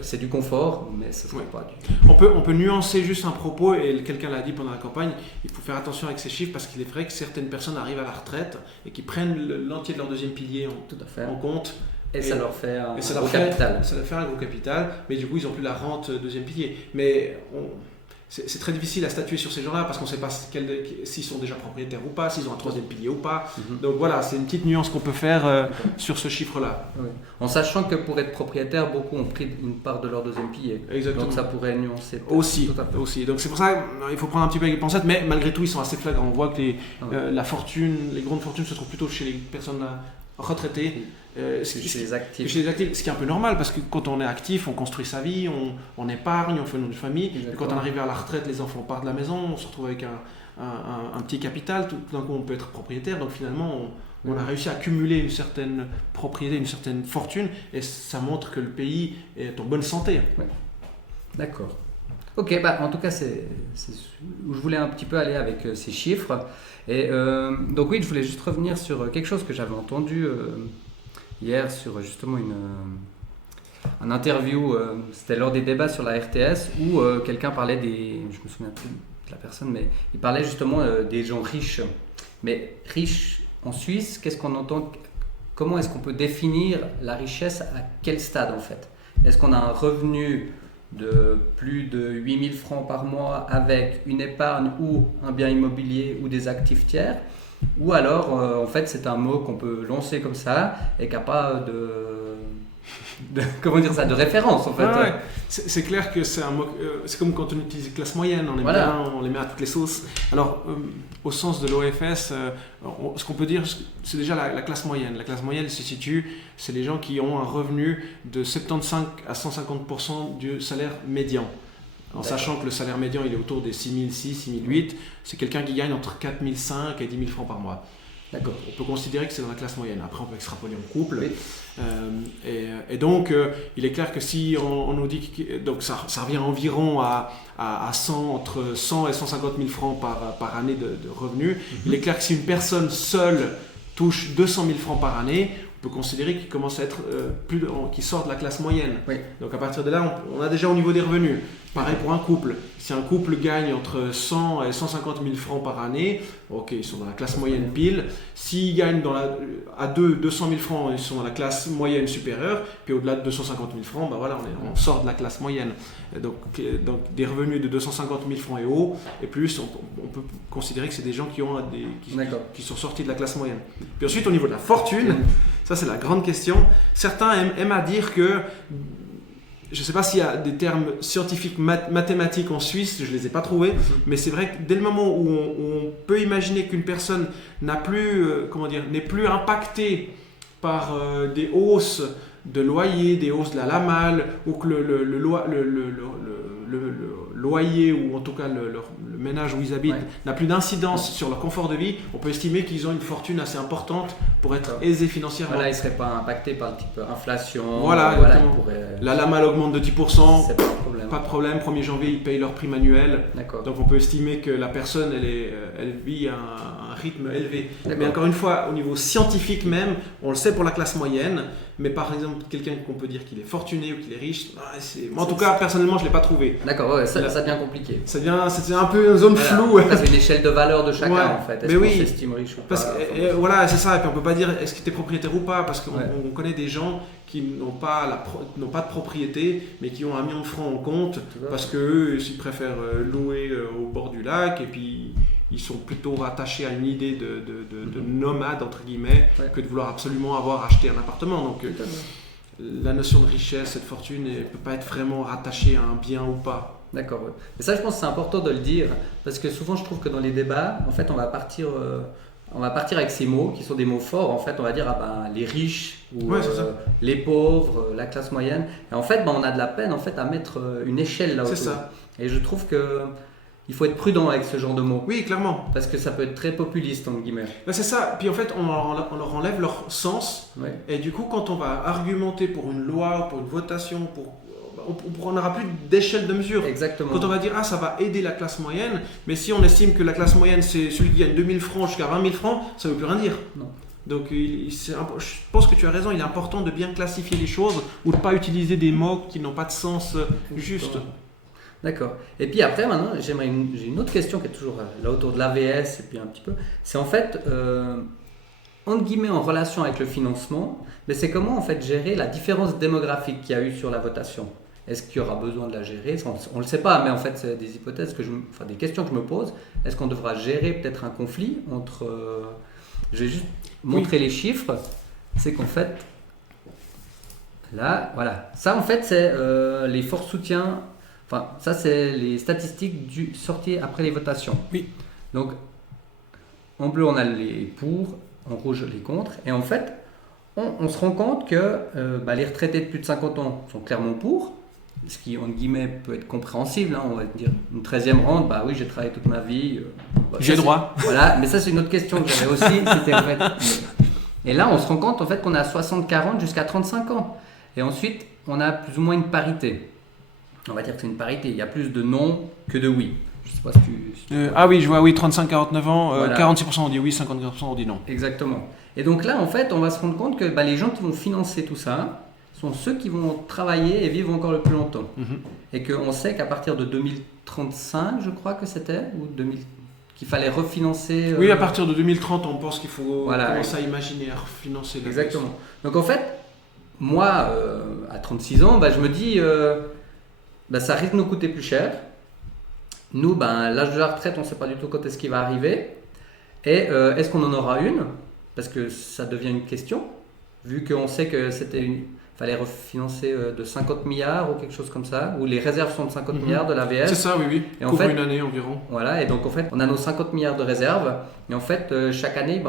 C'est du confort, mais ce ne sera pas du... On peut nuancer juste un propos, et quelqu'un l'a dit pendant la campagne, il faut faire attention avec ces chiffres parce qu'il est vrai que certaines personnes arrivent à la retraite et qui prennent l'entier de leur deuxième pilier en compte. Et ça leur fait un gros capital. Ça leur fait un gros capital, mais du coup ils n'ont plus la rente deuxième pilier. Mais c'est très difficile à statuer sur ces gens-là parce qu'on ne sait pas s'ils sont déjà propriétaires ou pas, s'ils ont un troisième pilier ou pas. Donc voilà, c'est une petite nuance qu'on peut faire sur ce chiffre-là. Oui. En sachant que pour être propriétaire, beaucoup ont pris une part de leur deuxième pilier. Exactement. Donc ça pourrait nuancer. Aussi. Donc c'est pour ça qu'il faut prendre un petit peu avec les pincettes, mais malgré tout ils sont assez flagrants. On voit que la fortune, les grandes fortunes se trouvent plutôt chez les personnes retraités. Chez les actifs. Chez les actifs, ce qui est un peu normal parce que quand on est actif, on construit sa vie, on épargne, on fait une famille. Et quand on arrive à la retraite, les enfants partent de la maison, on se retrouve avec un petit capital, tout d'un coup on peut être propriétaire. Donc finalement, on a réussi à accumuler une certaine propriété, une certaine fortune et ça montre que le pays est en bonne santé. Ouais. D'accord. Ok, en tout cas, c'est où je voulais un petit peu aller avec ces chiffres. Et donc oui, je voulais juste revenir sur quelque chose que j'avais entendu hier sur justement un interview, c'était lors des débats sur la RTS où quelqu'un parlait je me souviens plus de la personne, mais il parlait justement des gens riches. Mais riches en Suisse, qu'est-ce qu'on entend? Comment est-ce qu'on peut définir la richesse? À quel stade en fait? Est-ce qu'on a un revenu de plus de 8 000 francs par mois avec une épargne ou un bien immobilier ou des actifs tiers? Ou alors, en fait, c'est un mot qu'on peut lancer comme ça et qui n'a pas comment dire ça, de référence en fait. Ouais. C'est clair que c'est comme quand on utilise classe moyenne, on aime bien, on les met à toutes les sauces. Alors, au sens de l'OFS, ce qu'on peut dire, c'est déjà la classe moyenne. La classe moyenne se situe, c'est les gens qui ont un revenu de 75 à 150% du salaire médian. En sachant que le salaire médian il est autour des 6006, 6008, c'est quelqu'un qui gagne entre 4005 et 10 000 francs par mois. D'accord. On peut considérer que c'est dans la classe moyenne. Après, on peut extrapoler en couple. Oui. Et donc, il est clair que si on nous dit que donc ça revient environ à 100, entre 100 et 150 000 francs par année de revenus, il est clair que si une personne seule touche 200 000 francs par année, on peut considérer qu'il commence à être qu'il sort de la classe moyenne. Oui. Donc à partir de là, on a déjà au niveau des revenus. Pareil pour un couple. Si un couple gagne entre 100 et 150 000 francs par année, ok, ils sont dans la classe moyenne pile. S'ils gagnent à 200 000 francs, ils sont dans la classe moyenne supérieure. Puis au-delà de 250 000 francs, ben voilà, on sort de la classe moyenne. Donc des revenus de 250 000 francs et haut, et plus, on peut considérer que c'est des gens qui sont sortis de la classe moyenne. Puis ensuite, au niveau de la fortune, ça c'est la grande question. Certains aiment à dire que, je ne sais pas s'il y a des termes scientifiques mathématiques en Suisse, je ne les ai pas trouvés, mais c'est vrai que dès le moment où on peut imaginer qu'une personne n'est plus impactée par des hausses de loyer, des hausses de la LAMAL, ou que le loyer, ou en tout cas le ménage où ils habitent, n'a plus d'incidence sur leur confort de vie, on peut estimer qu'ils ont une fortune assez importante pour être aisés financièrement. Voilà, ils ne seraient pas impactés par le type inflation. Voilà, la LAMAL augmente de 10%, c'est pas de problème. 1er janvier, ils payent leur prime annuelle. D'accord. Donc on peut estimer que la personne, elle vit à un rythme élevé. Mais encore une fois, au niveau scientifique même, on le sait pour la classe moyenne, mais par exemple, quelqu'un qu'on peut dire qu'il est fortuné ou qu'il est riche, moi en tout cas, personnellement, je ne l'ai pas trouvé. D'accord, ça devient compliqué. C'est un peu une zone floue. C'est une échelle de valeur de chacun en fait. Est-ce qu'on s'estime riche ou pas? Voilà, c'est ça. Et puis on ne peut pas dire est-ce que tu es propriétaire ou pas, parce qu'on connaît des gens qui n'ont pas de propriété, mais qui ont 1 million de francs en compte, parce qu'eux, ils préfèrent louer au bord du lac, et puis ils sont plutôt attachés à une idée de nomade, entre guillemets, que de vouloir absolument acheté un appartement. Donc la notion de richesse et de fortune ne peut pas être vraiment rattachée à un bien ou pas. D'accord. Et ça, je pense que c'est important de le dire, parce que souvent, je trouve que dans les débats, en fait, on va partir avec ces mots qui sont des mots forts. En fait, on va dire les riches ou les pauvres, la classe moyenne. Et en fait, on a de la peine en fait à mettre une échelle là autour. C'est ça. Et je trouve que il faut être prudent avec ce genre de mots. Oui, clairement. Parce que ça peut être très populiste, entre guillemets. C'est ça. Puis en fait, on leur enlève leur sens. Ouais. Et du coup, quand on va argumenter pour une loi, pour une votation, on n'aura plus d'échelle de mesure. Exactement. Quand on va dire ça va aider la classe moyenne, mais si on estime que la classe moyenne c'est celui qui gagne 2 000 francs jusqu'à 20 000 francs, ça ne veut plus rien dire. Non. Donc je pense que tu as raison, il est important de bien classifier les choses ou de ne pas utiliser des mots qui n'ont pas de sens juste. D'accord. Et puis après, maintenant, j'ai une autre question qui est toujours là autour de l'AVS et puis un petit peu. C'est en fait, entre guillemets, en relation avec le financement, mais c'est comment en fait gérer la différence démographique qu'il y a eu sur la votation. Est-ce qu'il y aura besoin de la gérer? On ne le sait pas, mais en fait, c'est des hypothèses des questions que je me pose. Est-ce qu'on devra gérer peut-être un conflit entre... je vais juste montrer les chiffres. C'est qu'en fait, là, voilà. Ça, en fait, c'est les forts soutiens. Enfin, ça, c'est les statistiques sorties après les votations. Oui. Donc, en bleu, on a les pour, en rouge, les contre. Et en fait, on se rend compte que les retraités de plus de 50 ans sont clairement pour. Ce qui, entre guillemets, peut être compréhensible. On va dire une 13e rente, oui, j'ai travaillé toute ma vie. J'ai le droit. Voilà, mais ça, c'est une autre question que j'avais aussi. C'était, en fait, et là, on se rend compte en fait, qu'on a 60-40 jusqu'à 35 ans. Et ensuite, on a plus ou moins une parité. On va dire que c'est une parité. Il y a plus de non que de oui. Je sais pas si tu... oui, je vois, oui, 35-49 ans, voilà. 46% ont dit oui, 54% ont dit non. Exactement. Et donc là, en fait, on va se rendre compte que les gens qui vont financer tout ça sont ceux qui vont travailler et vivre encore le plus longtemps. Et qu'on sait qu'à partir de 2035, je crois que c'était, ou qu'il fallait refinancer... Oui, à partir de 2030, on pense qu'il faut commencer à imaginer, à refinancer. Exactement. Donc en fait, moi, à 36 ans, je me dis... ça risque de nous coûter plus cher. Nous, l'âge de la retraite, on ne sait pas du tout quand est-ce qu'il va arriver. Et est-ce qu'on en aura une? Parce que ça devient une question, vu qu'on sait que c'était fallait refinancer de 50 milliards ou quelque chose comme ça, où les réserves sont de 50 milliards de l'AVS. C'est ça, oui. Et couvre une année environ. Voilà, et donc en fait, on a nos 50 milliards de réserves, et en fait, chaque année,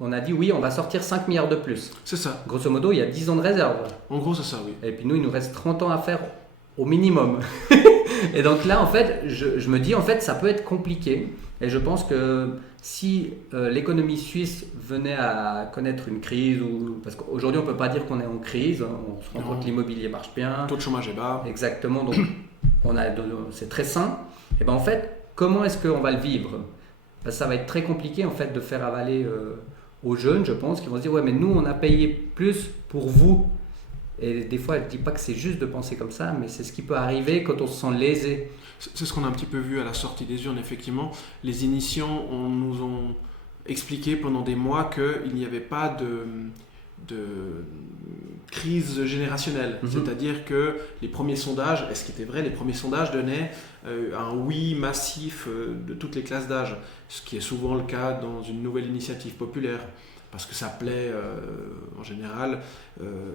on a dit oui, on va sortir 5 milliards de plus. C'est ça. Grosso modo, il y a 10 ans de réserve. En gros, c'est ça, oui. Et puis nous, il nous reste 30 ans à faire au minimum. Et donc là, en fait, je me dis, en fait, ça peut être compliqué. Et je pense que si l'économie suisse venait à connaître une crise, parce qu'aujourd'hui, on ne peut pas dire qu'on est en crise, on se rend compte que l'immobilier marche bien. Le taux de chômage est bas. Exactement, donc c'est très sain. Et ben en fait, comment est-ce qu'on va le vivre? Ça va être très compliqué en fait de faire avaler aux jeunes, je pense, qui vont se dire ouais, mais nous, on a payé plus pour vous. Et des fois, je ne dis pas que c'est juste de penser comme ça, mais c'est ce qui peut arriver quand on se sent lésé. C'est ce qu'on a un petit peu vu à la sortie des urnes, effectivement. Les initiants nous ont expliqué pendant des mois qu'il n'y avait pas de crise générationnelle. C'est-à-dire que les premiers sondages, et ce qui était vrai, les premiers sondages donnaient un oui massif de toutes les classes d'âge, ce qui est souvent le cas dans une nouvelle initiative populaire. Parce que ça plaît en général,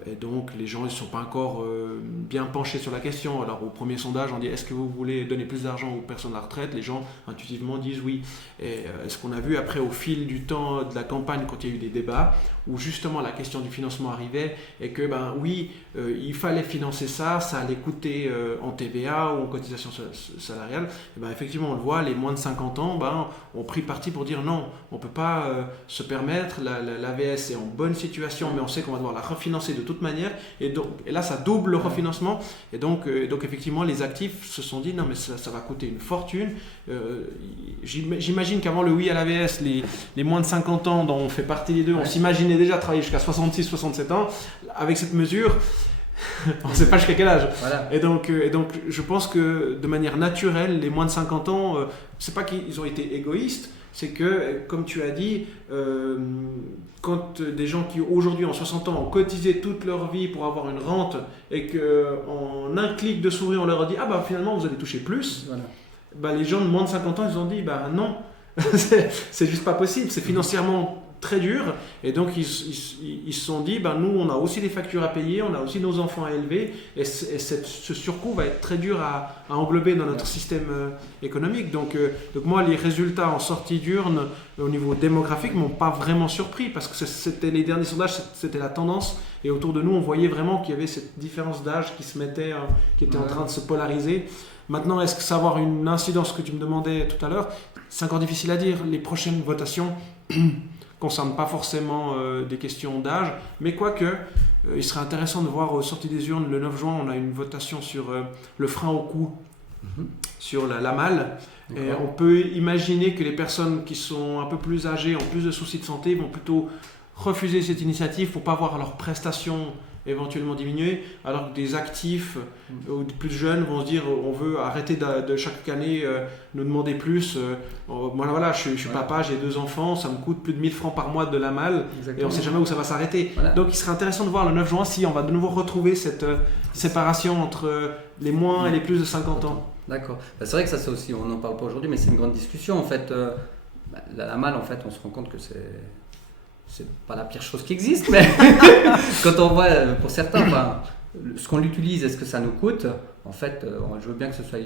et donc les gens ne sont pas encore bien penchés sur la question. Alors au premier sondage, on dit est-ce que vous voulez donner plus d'argent aux personnes à la retraite? Les gens intuitivement disent oui. Et ce qu'on a vu après au fil du temps de la campagne, quand il y a eu des débats, où justement la question du financement arrivait, et que oui, il fallait financer ça, ça allait coûter en TVA ou en cotisation salariale, et effectivement on le voit, les moins de 50 ans ont pris parti pour dire non, on ne peut pas se permettre, l'AVS est en bonne situation, mais on sait qu'on va devoir la refinancer de toute manière, et là ça double le refinancement, et donc effectivement les actifs se sont dit non mais ça va coûter une fortune. J'imagine qu'avant le oui à l'AVS, les moins de 50 ans dont on fait partie les deux, on s'imaginait déjà travailler jusqu'à 66-67 ans. Avec cette mesure, on ne sait pas jusqu'à quel âge. Voilà. Et donc je pense que de manière naturelle, les moins de 50 ans, c'est pas qu'ils ont été égoïstes, c'est que, comme tu as dit, quand des gens qui aujourd'hui ont 60 ans ont cotisé toute leur vie pour avoir une rente, et qu'en un clic de souris on leur a dit finalement vous allez toucher plus, les gens de moins de 50 ans ils ont dit non, c'est juste pas possible, c'est financièrement très dur, et donc ils se sont dit nous on a aussi des factures à payer, on a aussi nos enfants à élever, et ce surcoût va être très dur à englober dans notre système économique. Donc moi les résultats en sortie d'urne au niveau démographique m'ont pas vraiment surpris, parce que c'était les derniers sondages, c'était la tendance, et autour de nous on voyait vraiment qu'il y avait cette différence d'âge qui se mettait, qui était en train de se polariser. Maintenant, est-ce que ça va avoir une incidence, que tu me demandais tout à l'heure? C'est encore difficile à dire. Les prochaines votations concernent pas forcément des questions d'âge, mais quoique, il serait intéressant de voir aux sorties des urnes, le 9 juin, on a une votation sur le frein au coût, sur la malle. Et on peut imaginer que les personnes qui sont un peu plus âgées, ont plus de soucis de santé, vont plutôt refuser cette initiative pour ne pas voir leurs prestations éventuellement diminuer, alors que des actifs ou des plus jeunes vont se dire on veut arrêter de chaque année nous demander plus. Moi voilà, je suis papa, j'ai 2 enfants, ça me coûte plus de 1000 francs par mois de la malle. Exactement. Et on ne sait jamais où ça va s'arrêter. Voilà. Donc il serait intéressant de voir le 9 juin si on va de nouveau retrouver cette séparation entre les moins et les plus de 50 ans. D'accord. C'est vrai que ça c'est aussi, on n'en parle pas aujourd'hui, mais c'est une grande discussion en fait. La malle en fait, on se rend compte que c'est pas la pire chose qui existe, mais quand on voit pour certains, ce qu'on l'utilise, est-ce que ça nous coûte? En fait, je veux bien que ce soit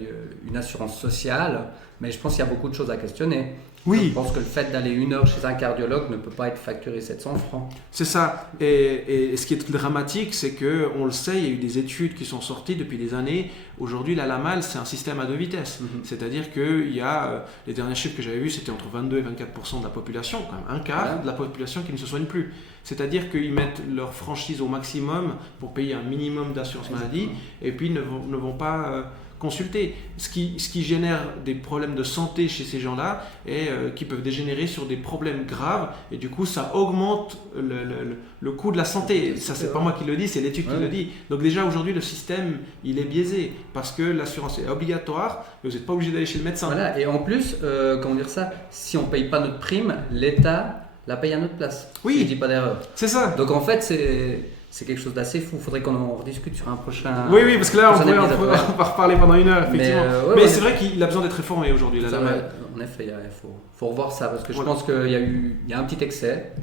une assurance sociale, mais je pense qu'il y a beaucoup de choses à questionner. Oui. Je pense que le fait d'aller 1 heure chez un cardiologue ne peut pas être facturé 700 francs. C'est ça. Et ce qui est dramatique, c'est qu'on le sait, il y a eu des études qui sont sorties depuis des années. Aujourd'hui, la malle, c'est un système à 2 vitesses. C'est-à-dire qu'il y a, les derniers chiffres que j'avais vus, c'était entre 22 et 24% de la population, quand même un quart de la population qui ne se soigne plus. C'est-à-dire qu'ils mettent leur franchise au maximum pour payer un minimum d'assurance maladie, et puis ne vont pas consulter. Ce qui génère des problèmes de santé chez ces gens-là, et qui peuvent dégénérer sur des problèmes graves, et du coup ça augmente le coût de la santé. Ça, c'est pas moi qui le dis, c'est l'étude qui le dit. Donc déjà aujourd'hui le système il est biaisé, parce que l'assurance est obligatoire, mais vous n'êtes pas obligé d'aller chez le médecin. Voilà, et en plus, comment dire ça, si on ne paye pas notre prime, l'État la paye à notre place. Oui, si je dis pas d'erreur. C'est ça. Donc en fait c'est quelque chose d'assez fou. Il faudrait qu'on en rediscute sur un prochain. Oui, parce que là, on va reparler pendant 1 heure, effectivement. Mais c'est vrai qu'il a besoin d'être réformé aujourd'hui. En effet, il faut revoir ça, parce que je pense qu'il y a un petit excès.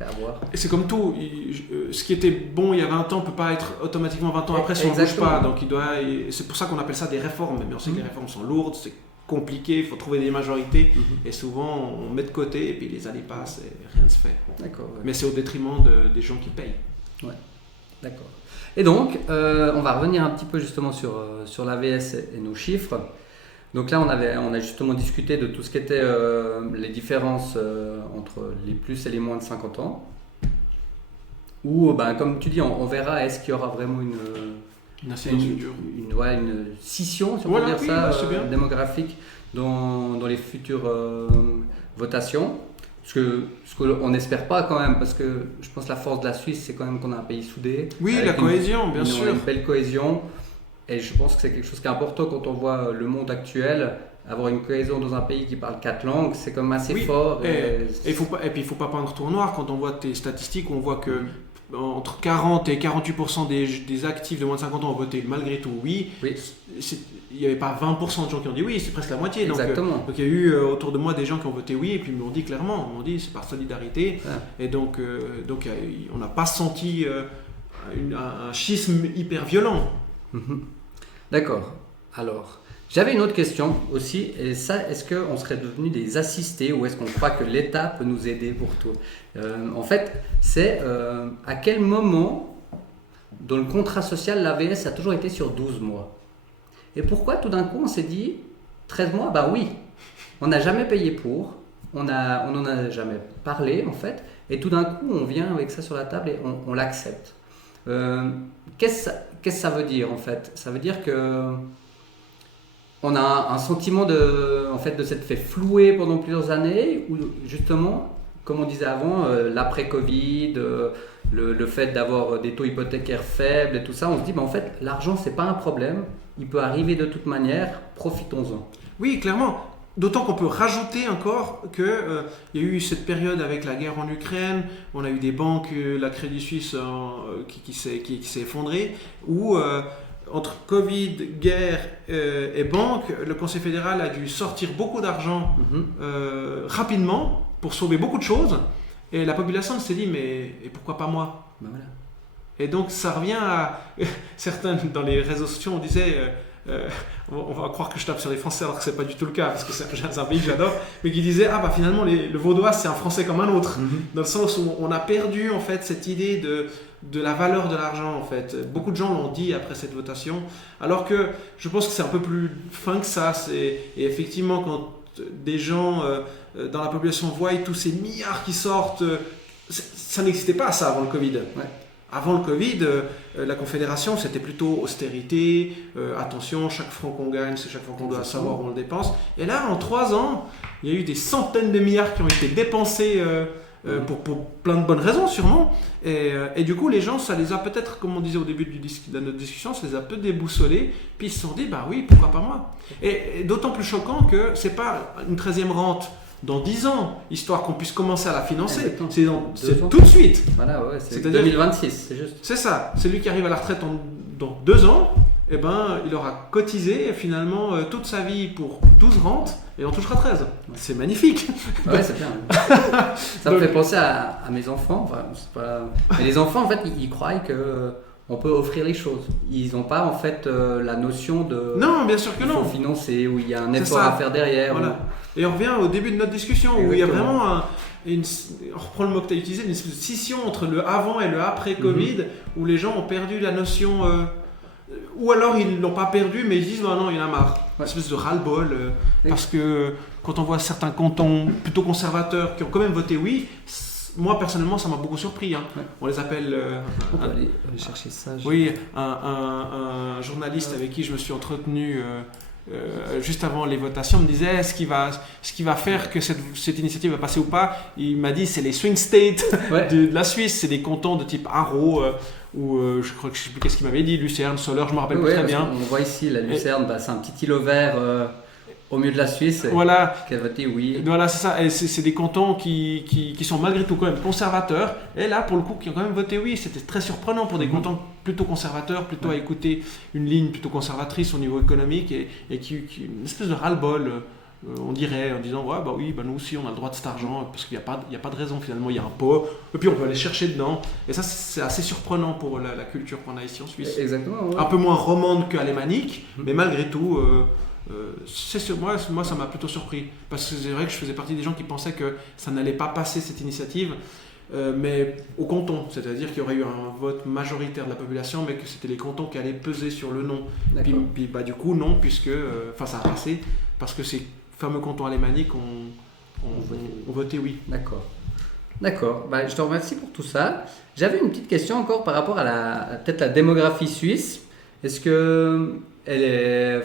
après à voir. Et c'est comme tout, ce qui était bon il y a 20 ans ne peut pas être automatiquement 20 ans après si on ne bouge pas. Donc c'est pour ça qu'on appelle ça des réformes. Mais on sait que les réformes sont lourdes, c'est compliqué, il faut trouver des majorités. Et souvent on met de côté et puis les années passent et rien ne se fait. D'accord. Ouais. Mais c'est au détriment des gens qui payent. Ouais, d'accord. Et donc, on va revenir un petit peu justement sur l'AVS et nos chiffres. Donc là, on a justement discuté de tout ce qui était les différences entre les plus et les moins de 50 ans. Ou, comme tu dis, on verra, est-ce qu'il y aura vraiment une scission, si on peut dire ça, démographique dans les futures votations. Ce qu'on n'espère pas quand même, parce que je pense que la force de la Suisse, c'est quand même qu'on a un pays soudé. Oui, la cohésion, bien sûr. On a une belle cohésion. Et je pense que c'est quelque chose qui est important quand on voit le monde actuel. Avoir une cohésion dans un pays qui parle 4 langues, c'est quand même assez fort. Et puis il ne faut pas peindre tout en noir. Quand on voit tes statistiques, on voit que entre 40 et 48% des actifs de moins de 50 ans ont voté malgré tout oui. Il n'y avait pas 20% de gens qui ont dit oui, c'est presque la moitié. Exactement. Donc il y a eu autour de moi des gens qui ont voté oui et puis ils m'ont dit clairement, c'est par solidarité. Et donc on n'a pas senti un schisme hyper violent. D'accord. Alors, j'avais une autre question aussi, et ça, est-ce qu'on serait devenu des assistés ou est-ce qu'on croit que l'État peut nous aider pour tout ? En fait, c'est à quel moment, dans le contrat social, l'AVS a toujours été sur 12 mois. Et pourquoi tout d'un coup on s'est dit 13 mois ? Oui, on n'a jamais payé pour, on n'en a jamais parlé en fait, et tout d'un coup on vient avec ça sur la table et on l'accepte. Qu'est-ce que ça veut dire en fait ? Ça veut dire que on a un sentiment de s'être fait flouer pendant plusieurs années, ou justement, comme on disait avant, l'après-Covid, le fait d'avoir des taux hypothécaires faibles et tout ça, on se dit en fait l'argent c'est pas un problème, il peut arriver de toute manière, profitons-en. Oui, clairement. D'autant qu'on peut rajouter encore qu'il y a eu cette période avec la guerre en Ukraine, on a eu des banques, la Crédit Suisse qui s'est effondrée, où entre Covid, guerre et banque, le Conseil fédéral a dû sortir beaucoup d'argent rapidement pour sauver beaucoup de choses, et la population s'est dit mais et pourquoi pas moi ? Voilà. Et donc ça revient à certains dans les réseaux sociaux, on disait on va croire que je tape sur les Français alors que c'est pas du tout le cas parce que c'est un pays que j'adore, mais qui disait finalement le Vaudois c'est un Français comme un autre, dans le sens où on a perdu en fait cette idée de la valeur de l'argent en fait. Beaucoup de gens l'ont dit après cette votation, alors que je pense que c'est un peu plus fin que ça. Et effectivement quand des gens dans la population voient tous ces milliards qui sortent, ça n'existait pas ça avant le Covid. Ouais. Avant le Covid, la Confédération, c'était plutôt austérité, attention, chaque franc qu'on gagne, c'est chaque franc qu'on doit savoir où on le dépense. Et là, en 3 ans, il y a eu des centaines de milliards qui ont été dépensés pour plein de bonnes raisons, sûrement. Et du coup, les gens, ça les a peut-être, comme on disait au début de notre discussion, ça les a peu déboussolés. Puis ils se sont dit, oui, pourquoi pas moi ? Et d'autant plus choquant que c'est pas une 13e rente dans 10 ans, histoire qu'on puisse commencer à la financer. C'est tout de suite. Voilà, c'est 2026, c'est juste. C'est ça. Celui qui arrive à la retraite dans 2 ans, il aura cotisé finalement toute sa vie pour 12 rentes et on touchera 13. C'est magnifique. Ouais, c'est bien. Ça me fait penser à mes enfants. Mais les enfants, en fait, ils croient qu'on peut offrir les choses. Ils n'ont pas, en fait, la notion de... Non, bien sûr que non. Il faut financer, où il y a un effort à faire derrière. Voilà. Et on revient au début de notre discussion, où il y a vraiment on reprend le mot que tu as utilisé, une espèce de scission entre le avant et le après Covid, où les gens ont perdu la notion, ou alors ils ne l'ont pas perdu, mais ils disent non, il y en a marre. Une espèce de ras-le-bol, parce que quand on voit certains cantons plutôt conservateurs qui ont quand même voté oui, moi personnellement ça m'a beaucoup surpris. On les appelle... on peut aller chercher ça. Oui, un journaliste avec qui je me suis entretenu... juste avant les votations, me disait ce qui va faire que cette initiative va passer ou pas. Il m'a dit c'est les swing states de la Suisse, c'est des cantons de type Haro ou je crois que je sais plus qu'est-ce qu'il m'avait dit, Lucerne, Soleure, je me rappelle plus très bien. On voit ici la Lucerne, c'est un petit îlot vert au milieu de la Suisse qui a voté oui. Voilà, c'est ça. Et c'est des cantons qui sont malgré tout quand même conservateurs. Et là, pour le coup, qui ont quand même voté oui. C'était très surprenant pour des cantons plutôt conservateurs, plutôt à écouter une ligne plutôt conservatrice au niveau économique et qui une espèce de ras-le-bol on dirait en disant ouais, bah oui, bah nous aussi on a le droit de cet argent parce qu'il n'y a pas de raison finalement, il y a un pot et puis on peut aller chercher dedans. Et ça c'est assez surprenant pour la culture qu'on a ici en Suisse. Exactement. Ouais. Un peu moins romande qu'alémanique, mais malgré tout, moi ça m'a plutôt surpris parce que c'est vrai que je faisais partie des gens qui pensaient que ça n'allait pas passer cette initiative. Mais au canton, c'est-à-dire qu'il y aurait eu un vote majoritaire de la population, mais que c'était les cantons qui allaient peser sur le non. Puis bah, du coup, non, puisque ça a passé, parce que ces fameux cantons alémaniques ont voté oui. D'accord. Bah, je te remercie pour tout ça. J'avais une petite question encore par rapport à peut-être la démographie suisse. Est-ce que elle est,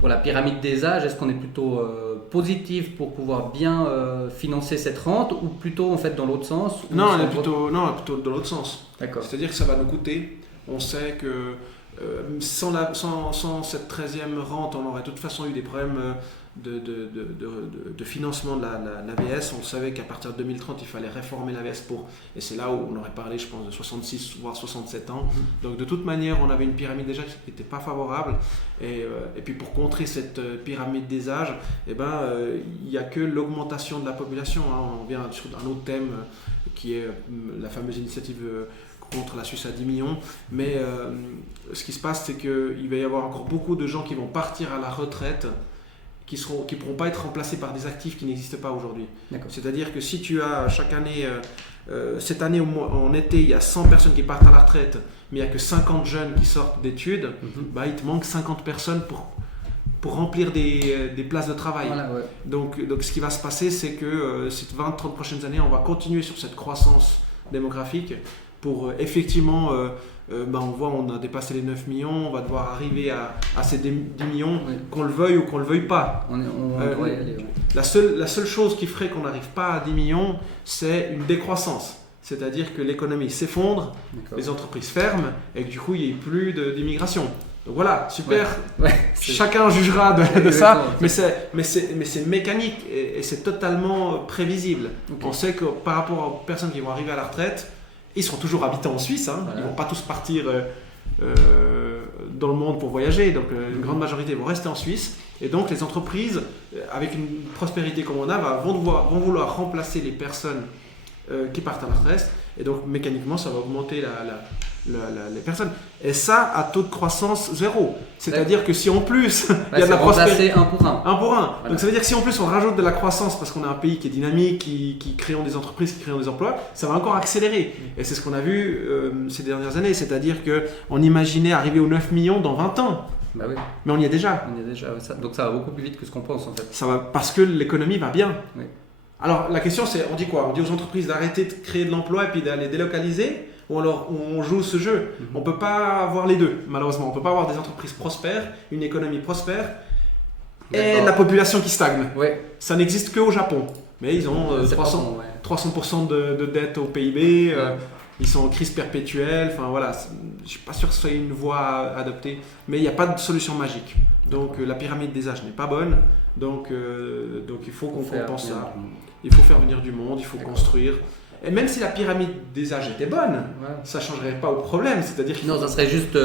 pour la pyramide des âges, est-ce qu'on est plutôt positif pour pouvoir bien financer cette rente ou plutôt en fait dans l'autre sens? Non, on est plutôt dans l'autre sens. D'accord. C'est-à-dire que ça va nous coûter. On sait que sans cette 13e rente, on aurait de toute façon eu des problèmes de financement de l'AVS. On savait qu'à partir de 2030, il fallait réformer l'AVS et c'est là où on aurait parlé, je pense, de 66 voire 67 ans. Donc de toute manière, on avait une pyramide déjà qui n'était pas favorable. Et puis pour contrer cette pyramide des âges, il n'y a que l'augmentation de la population. On vient sur un autre thème qui est la fameuse initiative contre la Suisse à 10 millions. Mais ce qui se passe, c'est qu'il va y avoir encore beaucoup de gens qui vont partir à la retraite qui ne pourront pas être remplacés par des actifs qui n'existent pas aujourd'hui. C'est-à-dire que si tu as chaque année, cette année en été, il y a 100 personnes qui partent à la retraite, mais il n'y a que 50 jeunes qui sortent d'études, il te manque 50 personnes pour remplir des places de travail. Voilà, ouais. Donc ce qui va se passer, c'est que ces 20-30 prochaines années, on va continuer sur cette croissance démographique pour effectivement... on voit on a dépassé les 9 millions, on va devoir arriver à ces 10 millions, qu'on le veuille ou qu'on ne le veuille pas. On doit y aller, ouais. La seule chose qui ferait qu'on n'arrive pas à 10 millions, c'est une décroissance. C'est-à-dire que l'économie s'effondre, les entreprises ferment et que du coup il n'y ait plus d'immigration. Donc voilà, super, chacun jugera de ça, mais c'est mécanique et c'est totalement prévisible. On sait que par rapport aux personnes qui vont arriver à la retraite, ils seront toujours habitants en Suisse, ils ne vont pas tous partir dans le monde pour voyager, donc une grande majorité vont rester en Suisse, et donc les entreprises, avec une prospérité comme on a, vont vouloir remplacer les personnes qui partent à la retraite, et donc mécaniquement ça va augmenter les personnes. Et ça à taux de croissance zéro. C'est-à-dire que si en plus il y a de la prospérité. Un pour un. Voilà. Donc ça veut dire que si en plus on rajoute de la croissance parce qu'on a un pays qui est dynamique, qui crée des entreprises, qui crée des emplois, ça va encore accélérer. Et c'est ce qu'on a vu ces dernières années. C'est-à-dire qu'on imaginait arriver aux 9 millions dans 20 ans. Bah oui. Mais on y est déjà. Donc ça va beaucoup plus vite que ce qu'on pense en fait. Ça va parce que l'économie va bien. Oui. Alors la question c'est, on dit quoi? On dit aux entreprises d'arrêter de créer de l'emploi et puis d'aller délocaliser? Ou alors on joue ce jeu? On ne peut pas avoir les deux, malheureusement. On ne peut pas avoir des entreprises prospères, une économie prospère et la population qui stagne. Ça n'existe qu'au Japon. Mais ils ont 300% de dette au PIB, ils sont en crise perpétuelle. Enfin voilà, je ne suis pas sûr que ce soit une voie à adopter. Mais il n'y a pas de solution magique. Donc la pyramide des âges n'est pas bonne. Donc il faut qu'on compense ça. Il faut faire venir du monde, il faut construire. Et même si la pyramide des âges était bonne, ça ne changerait pas au problème. C'est-à-dire non, ça serait juste,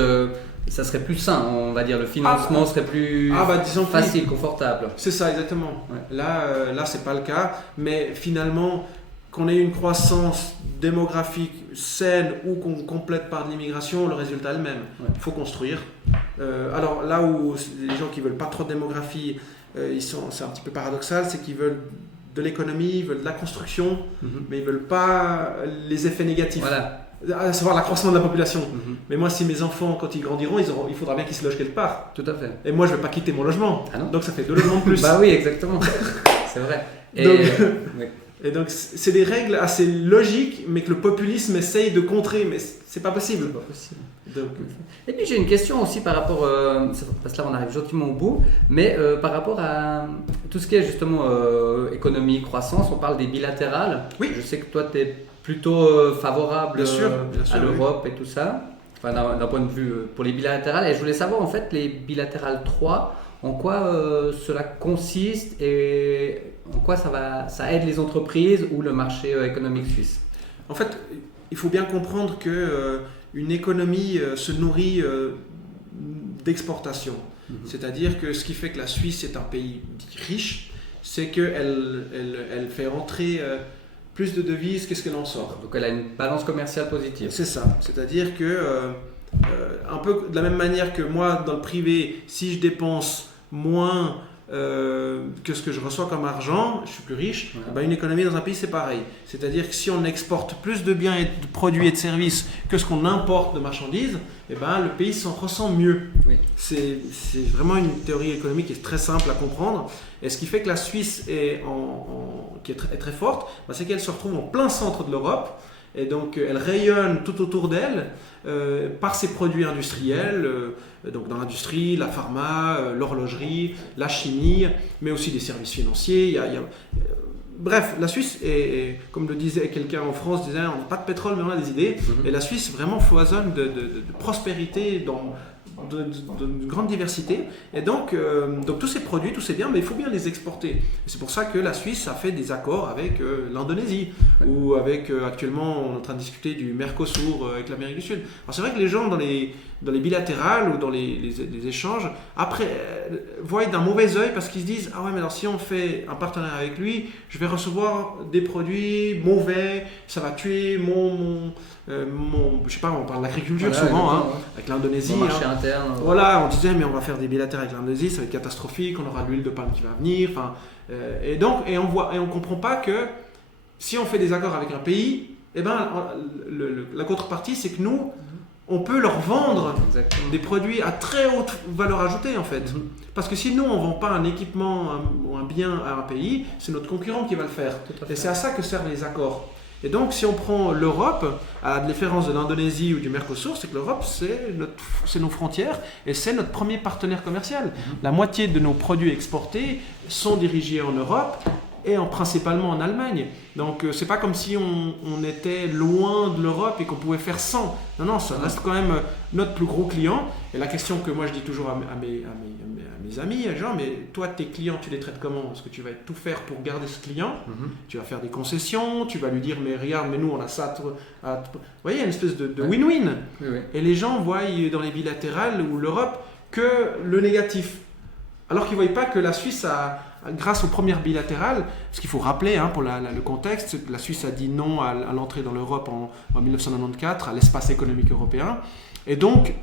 ça serait plus sain, on va dire. Le financement serait plus facile, confortable. C'est ça, exactement. Là, c'est pas le cas. Mais finalement, qu'on ait une croissance démographique saine ou qu'on complète par de l'immigration, le résultat est le même. Il faut construire. Alors là où les gens qui veulent pas trop de démographie, c'est un petit peu paradoxal, c'est qu'ils veulent de l'économie, ils veulent de la construction, mais ils ne veulent pas les effets négatifs. À savoir l'accroissement de la population. Mais moi, si mes enfants, quand ils grandiront, il faudra bien qu'ils se logent quelque part. Tout à fait. Et moi, je ne vais pas quitter mon logement. Donc ça fait 2 logements de plus. Bah oui, exactement. C'est vrai. Et donc, c'est des règles assez logiques, mais que le populisme essaye de contrer, mais c'est pas possible. Et puis j'ai une question aussi par rapport, parce que là on arrive gentiment au bout, mais par rapport à tout ce qui est justement économie, croissance, on parle des bilatérales. Oui. Je sais que toi tu es plutôt favorable bien sûr, à l'Europe et tout ça, enfin, d'un point de vue pour les bilatérales. Et je voulais savoir en fait les bilatérales 3, en quoi cela consiste et en quoi ça aide les entreprises ou le marché économique suisse. En fait, il faut bien comprendre que une économie se nourrit d'exportation. C'est-à-dire que ce qui fait que la Suisse est un pays dit riche, c'est qu'elle fait rentrer plus de devises qu'est-ce qu'elle en sort. Donc elle a une balance commerciale positive. C'est ça. C'est-à-dire que, un peu de la même manière que moi, dans le privé, si je dépense moins que ce que je reçois comme argent, je suis plus riche, une économie dans un pays, c'est pareil. C'est-à-dire que si on exporte plus de biens et de produits et de services que ce qu'on importe de marchandises, le pays s'en ressent mieux. Oui. C'est vraiment une théorie économique qui est très simple à comprendre. Et ce qui fait que la Suisse qui est très forte, c'est qu'elle se retrouve en plein centre de l'Europe. Et donc elle rayonne tout autour d'elle par ses produits industriels, donc dans l'industrie, la pharma, l'horlogerie, la chimie, mais aussi des services financiers. Bref, la Suisse est, comme le disait quelqu'un en France, disait on n'a pas de pétrole mais on a des idées. Et la Suisse vraiment foisonne de prospérité d'une grande diversité. Et donc tous ces produits, tous ces biens, mais il faut bien les exporter. Et c'est pour ça que la Suisse a fait des accords avec l'Indonésie, ou avec, actuellement, on est en train de discuter du Mercosur avec l'Amérique du Sud. Alors c'est vrai que les gens dans les bilatérales ou dans les échanges, après, voient d'un mauvais œil parce qu'ils se disent « Ah ouais, mais alors si on fait un partenariat avec lui, je vais recevoir des produits mauvais, ça va tuer je sais pas, on parle d'agriculture souvent, avec l'Indonésie. Mon marché interne. Voilà, on disait mais on va faire des bilatérales avec l'Indonésie, ça va être catastrophique, on aura de l'huile de palme qui va venir. Et on comprend pas que si on fait des accords avec un pays, la contrepartie c'est que nous, on peut leur vendre des produits à très haute valeur ajoutée en fait. Parce que si nous on vend pas un équipement ou un bien à un pays, c'est notre concurrent qui va le faire. Et c'est à ça que servent les accords. Et donc, si on prend l'Europe, à la différence de l'Indonésie ou du Mercosur, c'est que l'Europe, c'est nos frontières et c'est notre premier partenaire commercial. La moitié de nos produits exportés sont dirigés en Europe et principalement en Allemagne. Donc, c'est pas comme si on était loin de l'Europe et qu'on pouvait faire sans. Non, ça reste quand même notre plus gros client. Et la question que moi je dis toujours à mes amis, genre, mais toi, tes clients, tu les traites comment? Est-ce que tu vas tout faire pour garder ce client? Tu vas faire des concessions, tu vas lui dire, mais regarde, mais nous, on a ça. Vous voyez, il y a une espèce de win-win. Oui. Et les gens voient dans les bilatérales ou l'Europe que le négatif. Alors qu'ils ne voient pas que la Suisse grâce aux premières bilatérales, parce qu'il faut rappeler pour le contexte, la Suisse a dit non à l'entrée dans l'Europe en 1994, à l'espace économique européen. Et donc,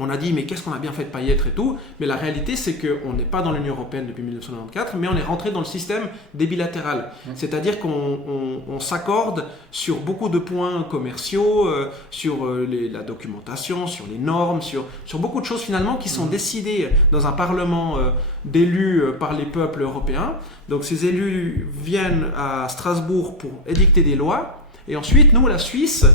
on a dit, mais qu'est-ce qu'on a bien fait de pas y être et tout. Mais la réalité, c'est qu'on n'est pas dans l'Union européenne depuis 1994, mais on est rentré dans le système des bilatérales. C'est-à-dire qu'on s'accorde sur beaucoup de points commerciaux, sur la documentation, sur les normes, sur beaucoup de choses finalement qui sont décidées dans un parlement d'élus par les peuples européens. Donc ces élus viennent à Strasbourg pour édicter des lois. Et ensuite, nous, la Suisse,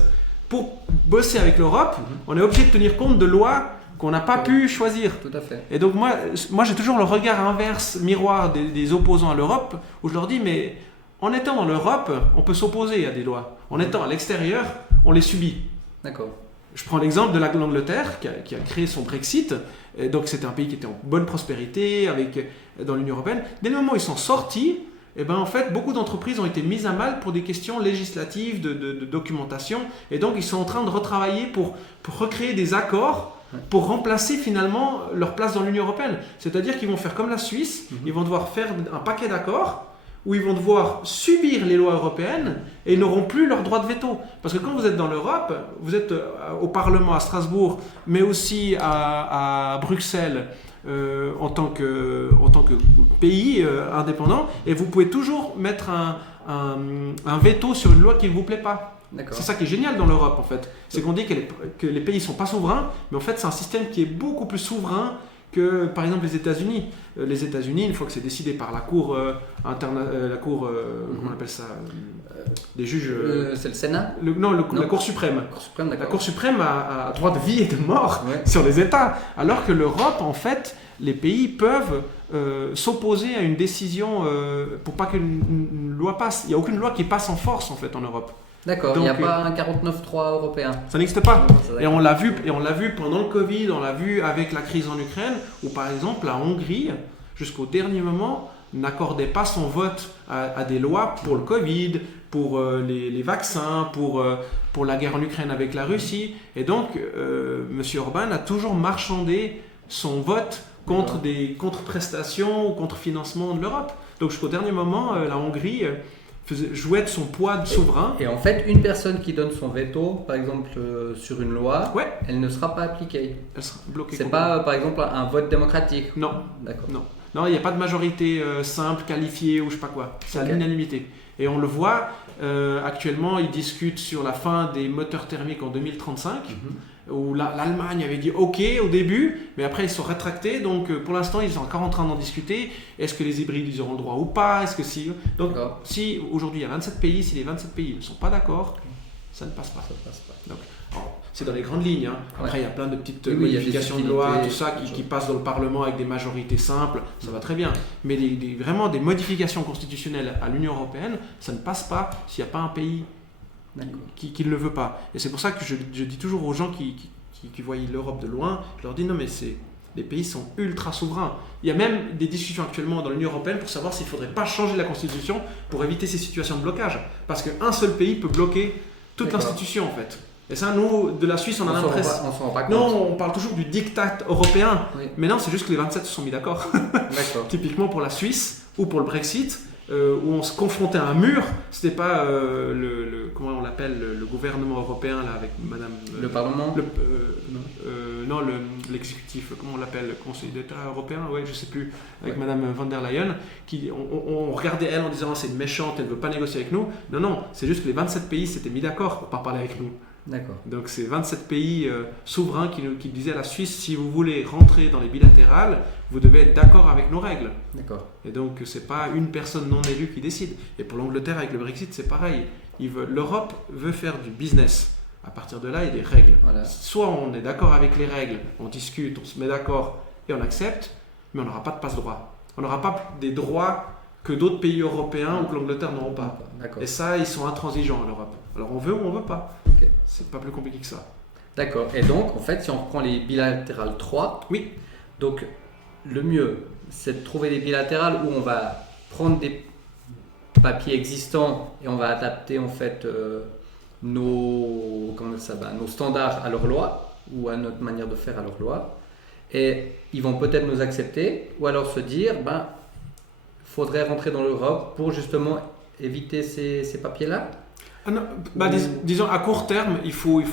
pour bosser avec l'Europe, on est obligé de tenir compte de lois qu'on n'a pas pu choisir. Tout à fait. Et donc moi j'ai toujours le regard inverse, miroir des opposants à l'Europe, où je leur dis, mais en étant dans l'Europe, on peut s'opposer à des lois. En étant à l'extérieur, on les subit. D'accord. Je prends l'exemple de l'Angleterre qui a créé son Brexit. Et donc c'était un pays qui était en bonne prospérité dans l'Union européenne. Dès le moment où ils sont sortis, en fait, beaucoup d'entreprises ont été mises à mal pour des questions législatives, de documentation. Et donc, ils sont en train de retravailler pour recréer des accords pour remplacer finalement leur place dans l'Union européenne. C'est-à-dire qu'ils vont faire comme la Suisse, ils vont devoir faire un paquet d'accords où ils vont devoir subir les lois européennes et ils n'auront plus leur droit de veto. Parce que quand vous êtes dans l'Europe, vous êtes au Parlement à Strasbourg, mais aussi à Bruxelles, en tant que pays indépendant, et vous pouvez toujours mettre un veto sur une loi qui ne vous plaît pas. D'accord. C'est ça qui est génial dans l'Europe en fait. C'est qu'on dit que les pays ne sont pas souverains, mais en fait c'est un système qui est beaucoup plus souverain que par exemple les États-Unis. Les États-Unis, une fois que c'est décidé par la Cour comment on appelle ça, des juges. C'est le Sénat. La Cour suprême. La Cour suprême a droit de vie et de mort sur les États, alors que l'Europe, en fait, les pays peuvent s'opposer à une décision pour pas qu'une loi passe. Il n'y a aucune loi qui passe en force en fait en Europe. D'accord, il n'y a pas un 49.3 européen. Ça n'existe pas. Et on l'a vu pendant le Covid, on l'a vu avec la crise en Ukraine, où par exemple la Hongrie, jusqu'au dernier moment, n'accordait pas son vote à des lois pour le Covid, pour les vaccins, pour la guerre en Ukraine avec la Russie. Et donc, M. Orban a toujours marchandé son vote contre des contre-prestations ou contre-financements de l'Europe. Donc jusqu'au dernier moment, la Hongrie jouait de son poids de souverain. Et en fait, une personne qui donne son veto, par exemple sur une loi, Ouais. elle ne sera pas appliquée. Elle sera bloquée. C'est pas, par exemple, un vote démocratique. Non. D'accord. Non, il n'y a pas de majorité simple, qualifiée ou je sais pas quoi. C'est à l'unanimité. Et on le voit, actuellement, ils discutent sur la fin des moteurs thermiques en 2035, où l'Allemagne avait dit OK au début, mais après ils se sont rétractés. Donc pour l'instant, ils sont encore en train d'en discuter. Est-ce que les hybrides, ils auront le droit ou pas? Est-ce que si... Donc si aujourd'hui il y a 27 pays, si les 27 pays ne sont pas d'accord, ça ne passe pas. Donc, c'est dans les grandes lignes. Hein. Après, il y a plein de petites modifications de loi, tout ça, qui passent dans le Parlement avec des majorités simples. Ça va très bien. Mais vraiment des modifications constitutionnelles à l'Union européenne, ça ne passe pas s'il n'y a pas un pays qui ne le veut pas. Et c'est pour ça que je dis toujours aux gens qui voient l'Europe de loin, je leur dis non, mais les pays sont ultra souverains. Il y a même des discussions actuellement dans l'Union européenne pour savoir s'il ne faudrait pas changer la constitution pour éviter ces situations de blocage. Parce qu'un seul pays peut bloquer toute l'institution en fait. Et ça, nous, de la Suisse, on a l'impression... On s'en rend pas compte. Non, on parle toujours du diktat européen. Oui. Mais non, c'est juste que les 27 se sont mis d'accord. Typiquement pour la Suisse ou pour le Brexit, où on se confrontait à un mur. C'était pas comment on l'appelle, le gouvernement européen là, avec Madame... le Parlement non, l'exécutif, comment on l'appelle, le Conseil d'État européen, ouais, je sais plus, avec Madame von der Leyen, on regardait elle en disant c'est une méchante, elle ne veut pas négocier avec nous. Non, c'est juste que les 27 pays s'étaient mis d'accord pour pas parler avec nous. D'accord. Donc c'est 27 pays souverains qui disaient à la Suisse, si vous voulez rentrer dans les bilatérales, vous devez être d'accord avec nos règles. D'accord. Et donc c'est pas une personne non élue qui décide. Et pour l'Angleterre avec le Brexit, c'est pareil. L'Europe veut faire du business. À partir de là, il y a des règles. Voilà. Soit on est d'accord avec les règles, on discute, on se met d'accord et on accepte, mais on n'aura pas de passe-droit. On n'aura pas des droits que d'autres pays européens ou que l'Angleterre n'auront pas. D'accord. Et ça, ils sont intransigeants en Europe. Alors on veut ou on veut pas. Okay. C'est pas plus compliqué que ça. D'accord. Et donc, en fait, si on reprend les bilatérales 3, oui. Donc le mieux, c'est de trouver des bilatérales où on va prendre des papiers existants et on va adapter en fait nos standards à leur loi ou à notre manière de faire à leur loi. Et ils vont peut-être nous accepter ou alors se dire, faudrait rentrer dans l'Europe pour justement éviter ces papiers-là. Disons à court terme, il faut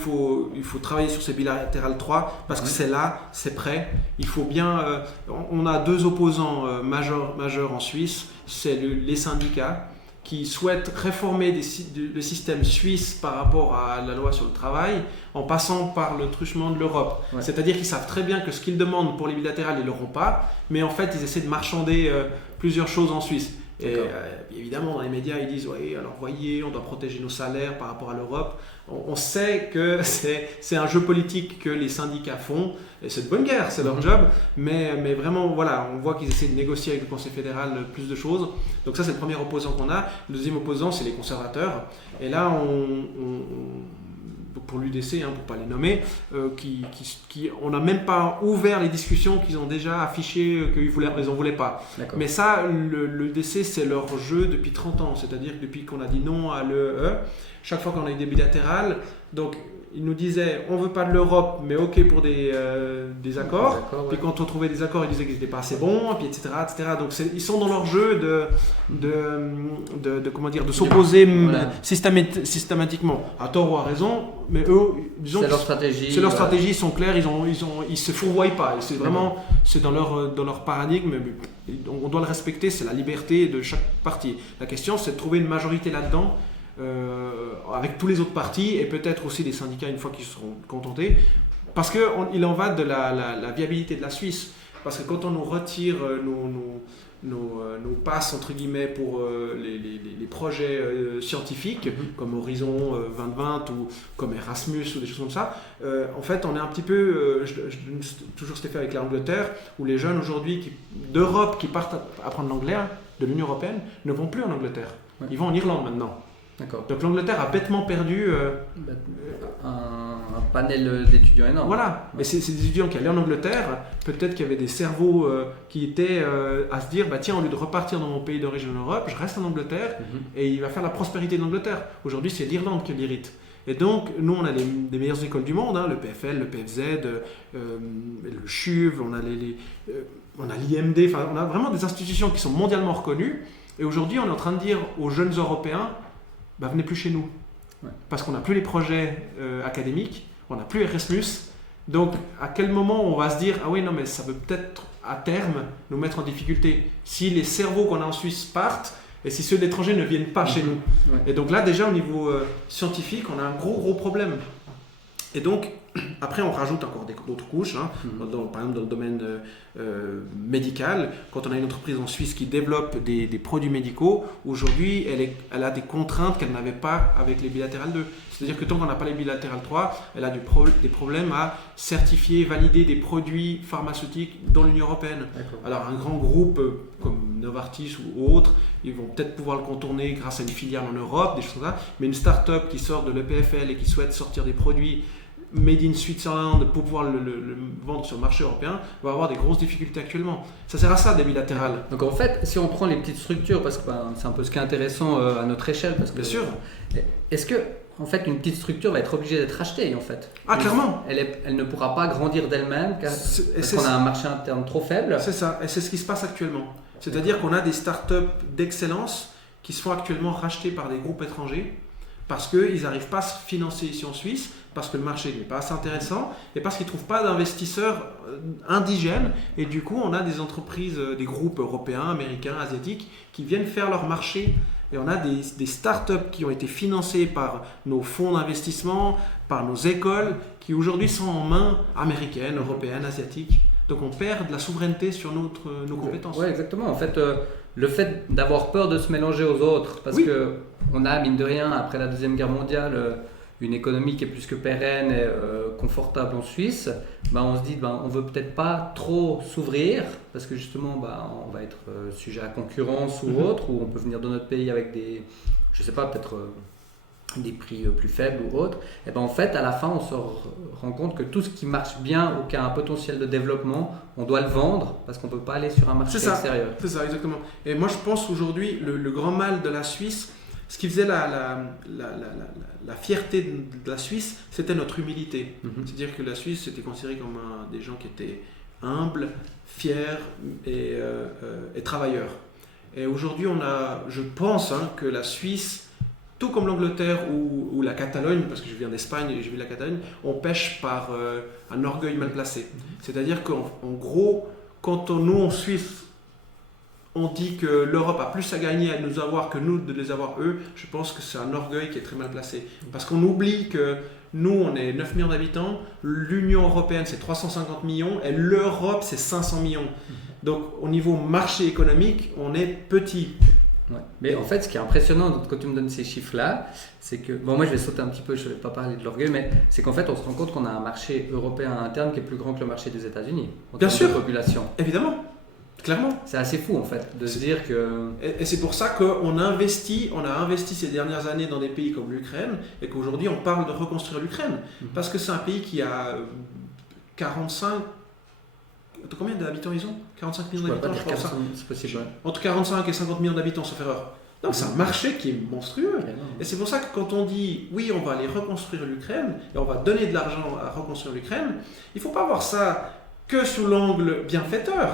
travailler sur ces bilatérales 3 parce que c'est là, c'est prêt. Il faut bien. On a deux opposants majeurs en Suisse, c'est les syndicats qui souhaitent réformer le système suisse par rapport à la loi sur le travail en passant par le truchement de l'Europe. Ouais. C'est-à-dire qu'ils savent très bien que ce qu'ils demandent pour les bilatérales, ils ne l'auront pas, mais en fait, ils essaient de marchander plusieurs choses en Suisse. Et évidemment, dans les médias, ils disent oui, alors voyez, on doit protéger nos salaires par rapport à l'Europe. On sait que c'est un jeu politique que les syndicats font, et c'est de bonne guerre, c'est leur job, mais vraiment, voilà, on voit qu'ils essaient de négocier avec le Conseil fédéral plus de choses. Donc ça, c'est le premier opposant qu'on a. Le deuxième opposant, c'est les conservateurs. Et là, pour l'UDC, pour ne pas les nommer, on n'a même pas ouvert les discussions qu'ils ont déjà affichées qu'ils en voulaient pas. D'accord. Mais ça, l'UDC, c'est leur jeu depuis 30 ans. C'est-à-dire que depuis qu'on a dit non à l'EE, chaque fois qu'on a eu des bilatérales, donc ils nous disaient on veut pas de l'Europe, mais ok pour des accords. Puis quand on trouvait des accords, ils disaient qu'ils n'étaient pas assez bons, puis etc. Donc ils sont dans leur jeu de s'opposer systématiquement, à tort ou à raison. Mais eux, disons, c'est leur stratégie. C'est leur stratégie, ils sont clairs, ils se fourvoient pas. C'est vraiment, c'est dans leur paradigme. On doit le respecter, c'est la liberté de chaque parti. La question, c'est de trouver une majorité là-dedans. Avec tous les autres partis et peut-être aussi les syndicats une fois qu'ils seront contentés, parce qu'il en va de la viabilité de la Suisse. Parce que quand on nous retire nos passes entre guillemets pour les projets scientifiques comme Horizon 2020 ou comme Erasmus ou des choses comme ça, en fait on est un petit peu toujours cet effet avec l'Angleterre où les jeunes aujourd'hui d'Europe qui partent apprendre l'anglais de l'Union Européenne ne vont plus en Angleterre, ils vont en Irlande maintenant. D'accord. Donc l'Angleterre a bêtement perdu un panel d'étudiants énorme. Voilà, et c'est des étudiants qui allaient en Angleterre, peut-être qu'il y avait des cerveaux qui étaient à se dire tiens, au lieu de repartir dans mon pays d'origine en Europe, je reste en Angleterre et il va faire la prospérité de l'Angleterre. Aujourd'hui, c'est l'Irlande qui l'irrite. Et donc, nous, on a des meilleures écoles du monde, hein, le PFL, le PFZ, le CHUV, on a l'IMD, enfin, on a vraiment des institutions qui sont mondialement reconnues. Et aujourd'hui, on est en train de dire aux jeunes Européens, venez plus chez nous. Ouais. Parce qu'on n'a plus les projets académiques, on n'a plus Erasmus. Donc, à quel moment on va se dire, ah oui, non, mais ça peut peut-être à terme nous mettre en difficulté si les cerveaux qu'on a en Suisse partent et si ceux de l'étranger ne viennent pas chez nous. Ouais. Et donc là, déjà, au niveau scientifique, on a un gros problème. Et donc, après, on rajoute encore d'autres couches. Hein. Par exemple, dans le domaine médical, quand on a une entreprise en Suisse qui développe des produits médicaux, aujourd'hui, elle a des contraintes qu'elle n'avait pas avec les bilatérales 2. C'est-à-dire que tant qu'on n'a pas les bilatérales 3, elle a des problèmes à certifier, valider des produits pharmaceutiques dans l'Union européenne. D'accord. Alors, un grand groupe comme Novartis ou autre, ils vont peut-être pouvoir le contourner grâce à une filiale en Europe, des choses comme ça. Mais une start-up qui sort de l'EPFL et qui souhaite sortir des produits made in Switzerland pour pouvoir le vendre sur le marché européen va avoir des grosses difficultés actuellement. Ça sert à ça des bilatérales. Donc en fait, si on prend les petites structures, parce que c'est un peu ce qui est intéressant à notre échelle, parce que bien sûr. Est-ce que en fait une petite structure va être obligée d'être rachetée en fait? Ah clairement. Elle ne pourra pas grandir d'elle-même parce qu'on a un marché interne trop faible. C'est ça, et c'est ce qui se passe actuellement. C'est-à-dire qu'on a des startups d'excellence qui se font actuellement racheter par des groupes étrangers parce qu'ils n'arrivent pas à se financer ici en Suisse, parce que le marché n'est pas assez intéressant et parce qu'ils ne trouvent pas d'investisseurs indigènes. Et du coup, on a des entreprises, des groupes européens, américains, asiatiques qui viennent faire leur marché. Et on a des startups qui ont été financées par nos fonds d'investissement, par nos écoles, qui aujourd'hui sont en mains américaines, européennes, asiatiques. Donc on perd de la souveraineté sur nos compétences. Oui, exactement. En fait, le fait d'avoir peur de se mélanger aux autres, parce qu'on a, mine de rien, après la Deuxième Guerre mondiale, une économie qui est plus que pérenne et confortable en Suisse, on se dit on ne veut peut-être pas trop s'ouvrir parce que justement on va être sujet à concurrence ou autre, ou on peut venir dans notre pays avec des, je sais pas, peut-être des prix plus faibles ou autres. Et en fait, à la fin, on se rend compte que tout ce qui marche bien ou qui a un potentiel de développement, on doit le vendre parce qu'on ne peut pas aller sur un marché extérieur. C'est ça, exactement. Et moi, je pense aujourd'hui, le grand mal de la Suisse, ce qui faisait la fierté de la Suisse, c'était notre humilité. C'est-à-dire que la Suisse était considérée comme des gens qui étaient humbles, fiers et travailleurs. Et aujourd'hui, je pense que la Suisse, tout comme l'Angleterre ou la Catalogne, parce que je viens d'Espagne et j'ai vu la Catalogne, on pêche par un orgueil mal placé. C'est-à-dire qu'en gros, quand nous, en Suisse, on dit que l'Europe a plus à gagner à nous avoir que nous de les avoir eux, je pense que c'est un orgueil qui est très mal placé. Parce qu'on oublie que nous, on est 9 millions d'habitants, l'Union européenne c'est 350 millions et l'Europe c'est 500 millions. Donc au niveau marché économique, on est petit. Ouais. Mais en fait, ce qui est impressionnant quand tu me donnes ces chiffres-là, c'est que, moi je vais sauter un petit peu, je ne vais pas parler de l'orgueil, mais c'est qu'en fait on se rend compte qu'on a un marché européen interne qui est plus grand que le marché des États-Unis en termes de population. Évidemment. Clairement. C'est assez fou en fait de se dire que... Et c'est pour ça qu'on a investi ces dernières années dans des pays comme l'Ukraine et qu'aujourd'hui on parle de reconstruire l'Ukraine. Parce que c'est un pays qui a 45... Combien d'habitants ils ont? 45 millions d'habitants, je pense. C'est possible. Entre 45 et 50 millions d'habitants, sauf erreur. Donc c'est un marché qui est monstrueux. Et c'est pour ça que quand on dit oui, on va aller reconstruire l'Ukraine et on va donner de l'argent à reconstruire l'Ukraine, il ne faut pas voir ça que sous l'angle bienfaiteur.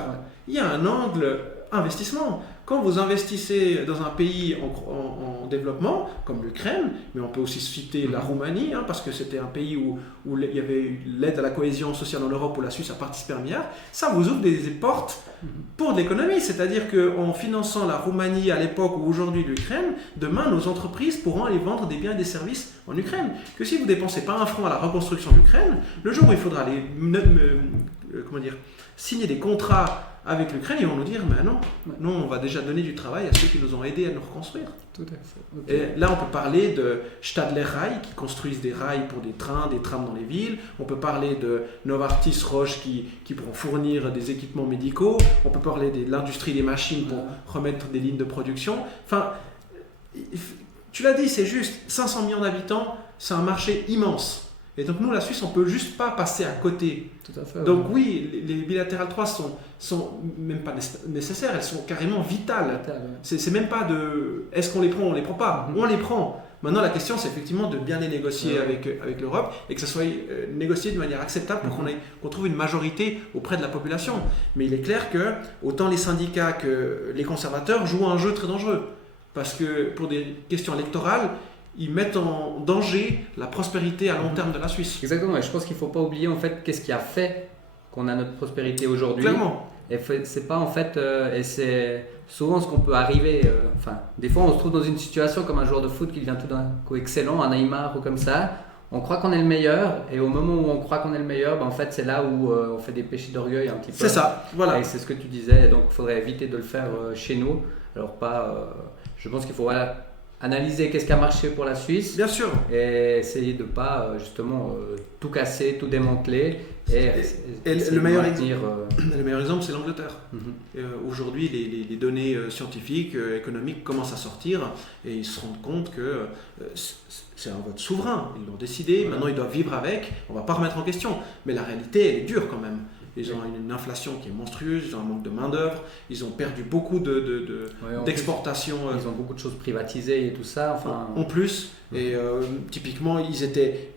Il y a un angle investissement. Quand vous investissez dans un pays en développement, comme l'Ukraine, mais on peut aussi citer la Roumanie, parce que c'était un pays où il y avait eu l'aide à la cohésion sociale en Europe, où la Suisse a participé à 1 milliard, ça vous ouvre des portes pour l'économie. C'est-à-dire qu'en finançant la Roumanie à l'époque ou aujourd'hui l'Ukraine, demain nos entreprises pourront aller vendre des biens et des services en Ukraine. Que si vous ne dépensez pas un franc à la reconstruction de l'Ukraine, le jour où il faudra aller signer des contrats avec l'Ukraine, ils vont nous dire non, on va déjà donner du travail à ceux qui nous ont aidés à nous reconstruire. Tout à fait. Okay. Et là, on peut parler de Stadler Rail qui construisent des rails pour des trams dans les villes. On peut parler de Novartis Roche qui pourront fournir des équipements médicaux. On peut parler de l'industrie des machines pour remettre des lignes de production. Enfin, tu l'as dit, c'est juste 500 millions d'habitants, c'est un marché immense. Et donc nous, la Suisse, on ne peut juste pas passer à côté. Tout à fait. Donc oui, les bilatérales 3 sont même pas nécessaires, elles sont carrément vitales. C'est même pas de est-ce qu'on les prend ou on les prend pas. On les prend. Maintenant, la question, c'est effectivement de bien les négocier avec l'Europe et que ça soit négocié de manière acceptable pour qu'on trouve une majorité auprès de la population. Mais il est clair que autant les syndicats que les conservateurs jouent un jeu très dangereux. Parce que pour des questions électorales, ils mettent en danger la prospérité à long terme de la Suisse. Exactement, et je pense qu'il ne faut pas oublier en fait qu'est-ce qui a fait qu'on a notre prospérité aujourd'hui. Clairement. Et c'est pas en fait, et c'est souvent ce qu'on peut arriver, enfin, des fois on se trouve dans une situation comme un joueur de foot qui devient tout d'un coup excellent, un Neymar ou comme ça, on croit qu'on est le meilleur, et au moment où on croit qu'on est le meilleur, en fait c'est là où on fait des péchés d'orgueil un petit peu. C'est ça, voilà. Et c'est ce que tu disais, donc il faudrait éviter de le faire chez nous. Alors je pense qu'il faut analyser qu'est-ce qui a marché pour la Suisse. Bien sûr. Et essayer de ne pas justement tout casser, tout démanteler. Et le meilleur exemple, c'est l'Angleterre. Aujourd'hui, les données scientifiques, économiques commencent à sortir et ils se rendent compte que c'est un vote souverain. Ils l'ont décidé, maintenant ils doivent vivre avec. On ne va pas remettre en question. Mais la réalité, elle est dure quand même. Ils ont une inflation qui est monstrueuse, ils ont un manque de main-d'œuvre, ils ont perdu beaucoup d'exportations. Ils ont beaucoup de choses privatisées et tout ça. Enfin... En plus, et typiquement, ils étaient.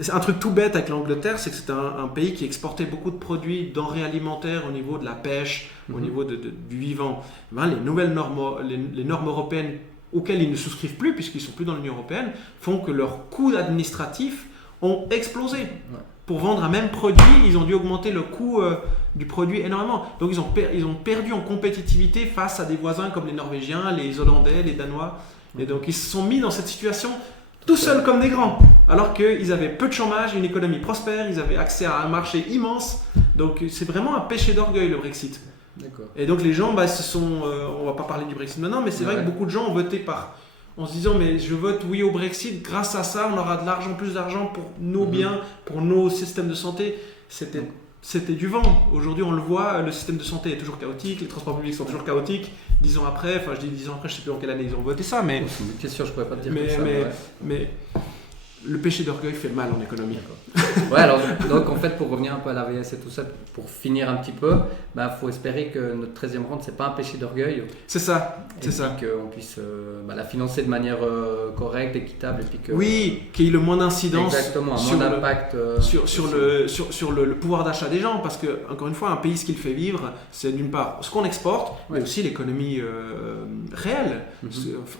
C'est un truc tout bête avec l'Angleterre, c'est que c'était un pays qui exportait beaucoup de produits, denrées alimentaires au niveau de la pêche, au niveau du vivant. Les nouvelles normes, les normes européennes auxquelles ils ne souscrivent plus, puisqu'ils ne sont plus dans l'Union européenne, font que leurs coûts administratifs ont explosé. Pour vendre un même produit, ils ont dû augmenter le coût du produit énormément. Donc ils ont perdu en compétitivité face à des voisins comme les Norvégiens, les Hollandais, les Danois. Et donc ils se sont mis dans cette situation tout seuls comme des grands. Alors qu'ils avaient peu de chômage, une économie prospère, ils avaient accès à un marché immense. Donc c'est vraiment un péché d'orgueil le Brexit. D'accord. Et donc les gens, on va pas parler du Brexit maintenant, mais c'est vrai que beaucoup de gens ont voté en se disant mais je vote oui au Brexit, grâce à ça on aura plus d'argent pour nos biens, pour nos systèmes de santé. C'était du vent. Aujourd'hui on le voit, le système de santé est toujours chaotique, les transports publics sont toujours chaotiques. 10 ans après, je dis 10 ans après, je sais plus en quelle année ils ont voté ça, mais... C'est une question, je pourrais pas te dire mais le péché d'orgueil fait mal en économie. Ouais, alors donc en fait pour revenir un peu à l'AVS et tout ça, pour finir un petit peu, faut espérer que notre 13e rente c'est pas un péché d'orgueil. C'est ça, c'est ça. Et qu'on puisse la financer de manière correcte, équitable, et puis que qu'il y ait le moins d'incidence sur l'impact sur le pouvoir d'achat des gens, parce que encore une fois un pays ce qu'il fait vivre c'est d'une part ce qu'on exporte, mais aussi l'économie réelle.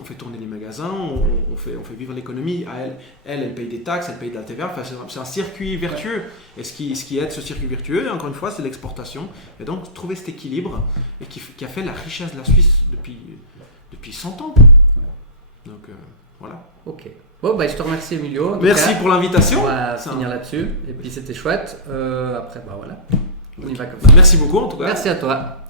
On fait tourner les magasins, on fait vivre l'économie. Elle paye des taxes, elle paye de la TVA. Enfin, c'est un circuit vertueux. Et ce qui aide ce circuit vertueux, encore une fois, c'est l'exportation. Et donc, trouver cet équilibre et qui a fait la richesse de la Suisse depuis 100 ans. Donc, voilà. Ok. Bon, je te remercie, Emilio. Merci pour l'invitation. On va finir là-dessus. Et puis, c'était chouette. Après, voilà. On y va comme ça. Merci beaucoup, en tout cas. Merci à toi.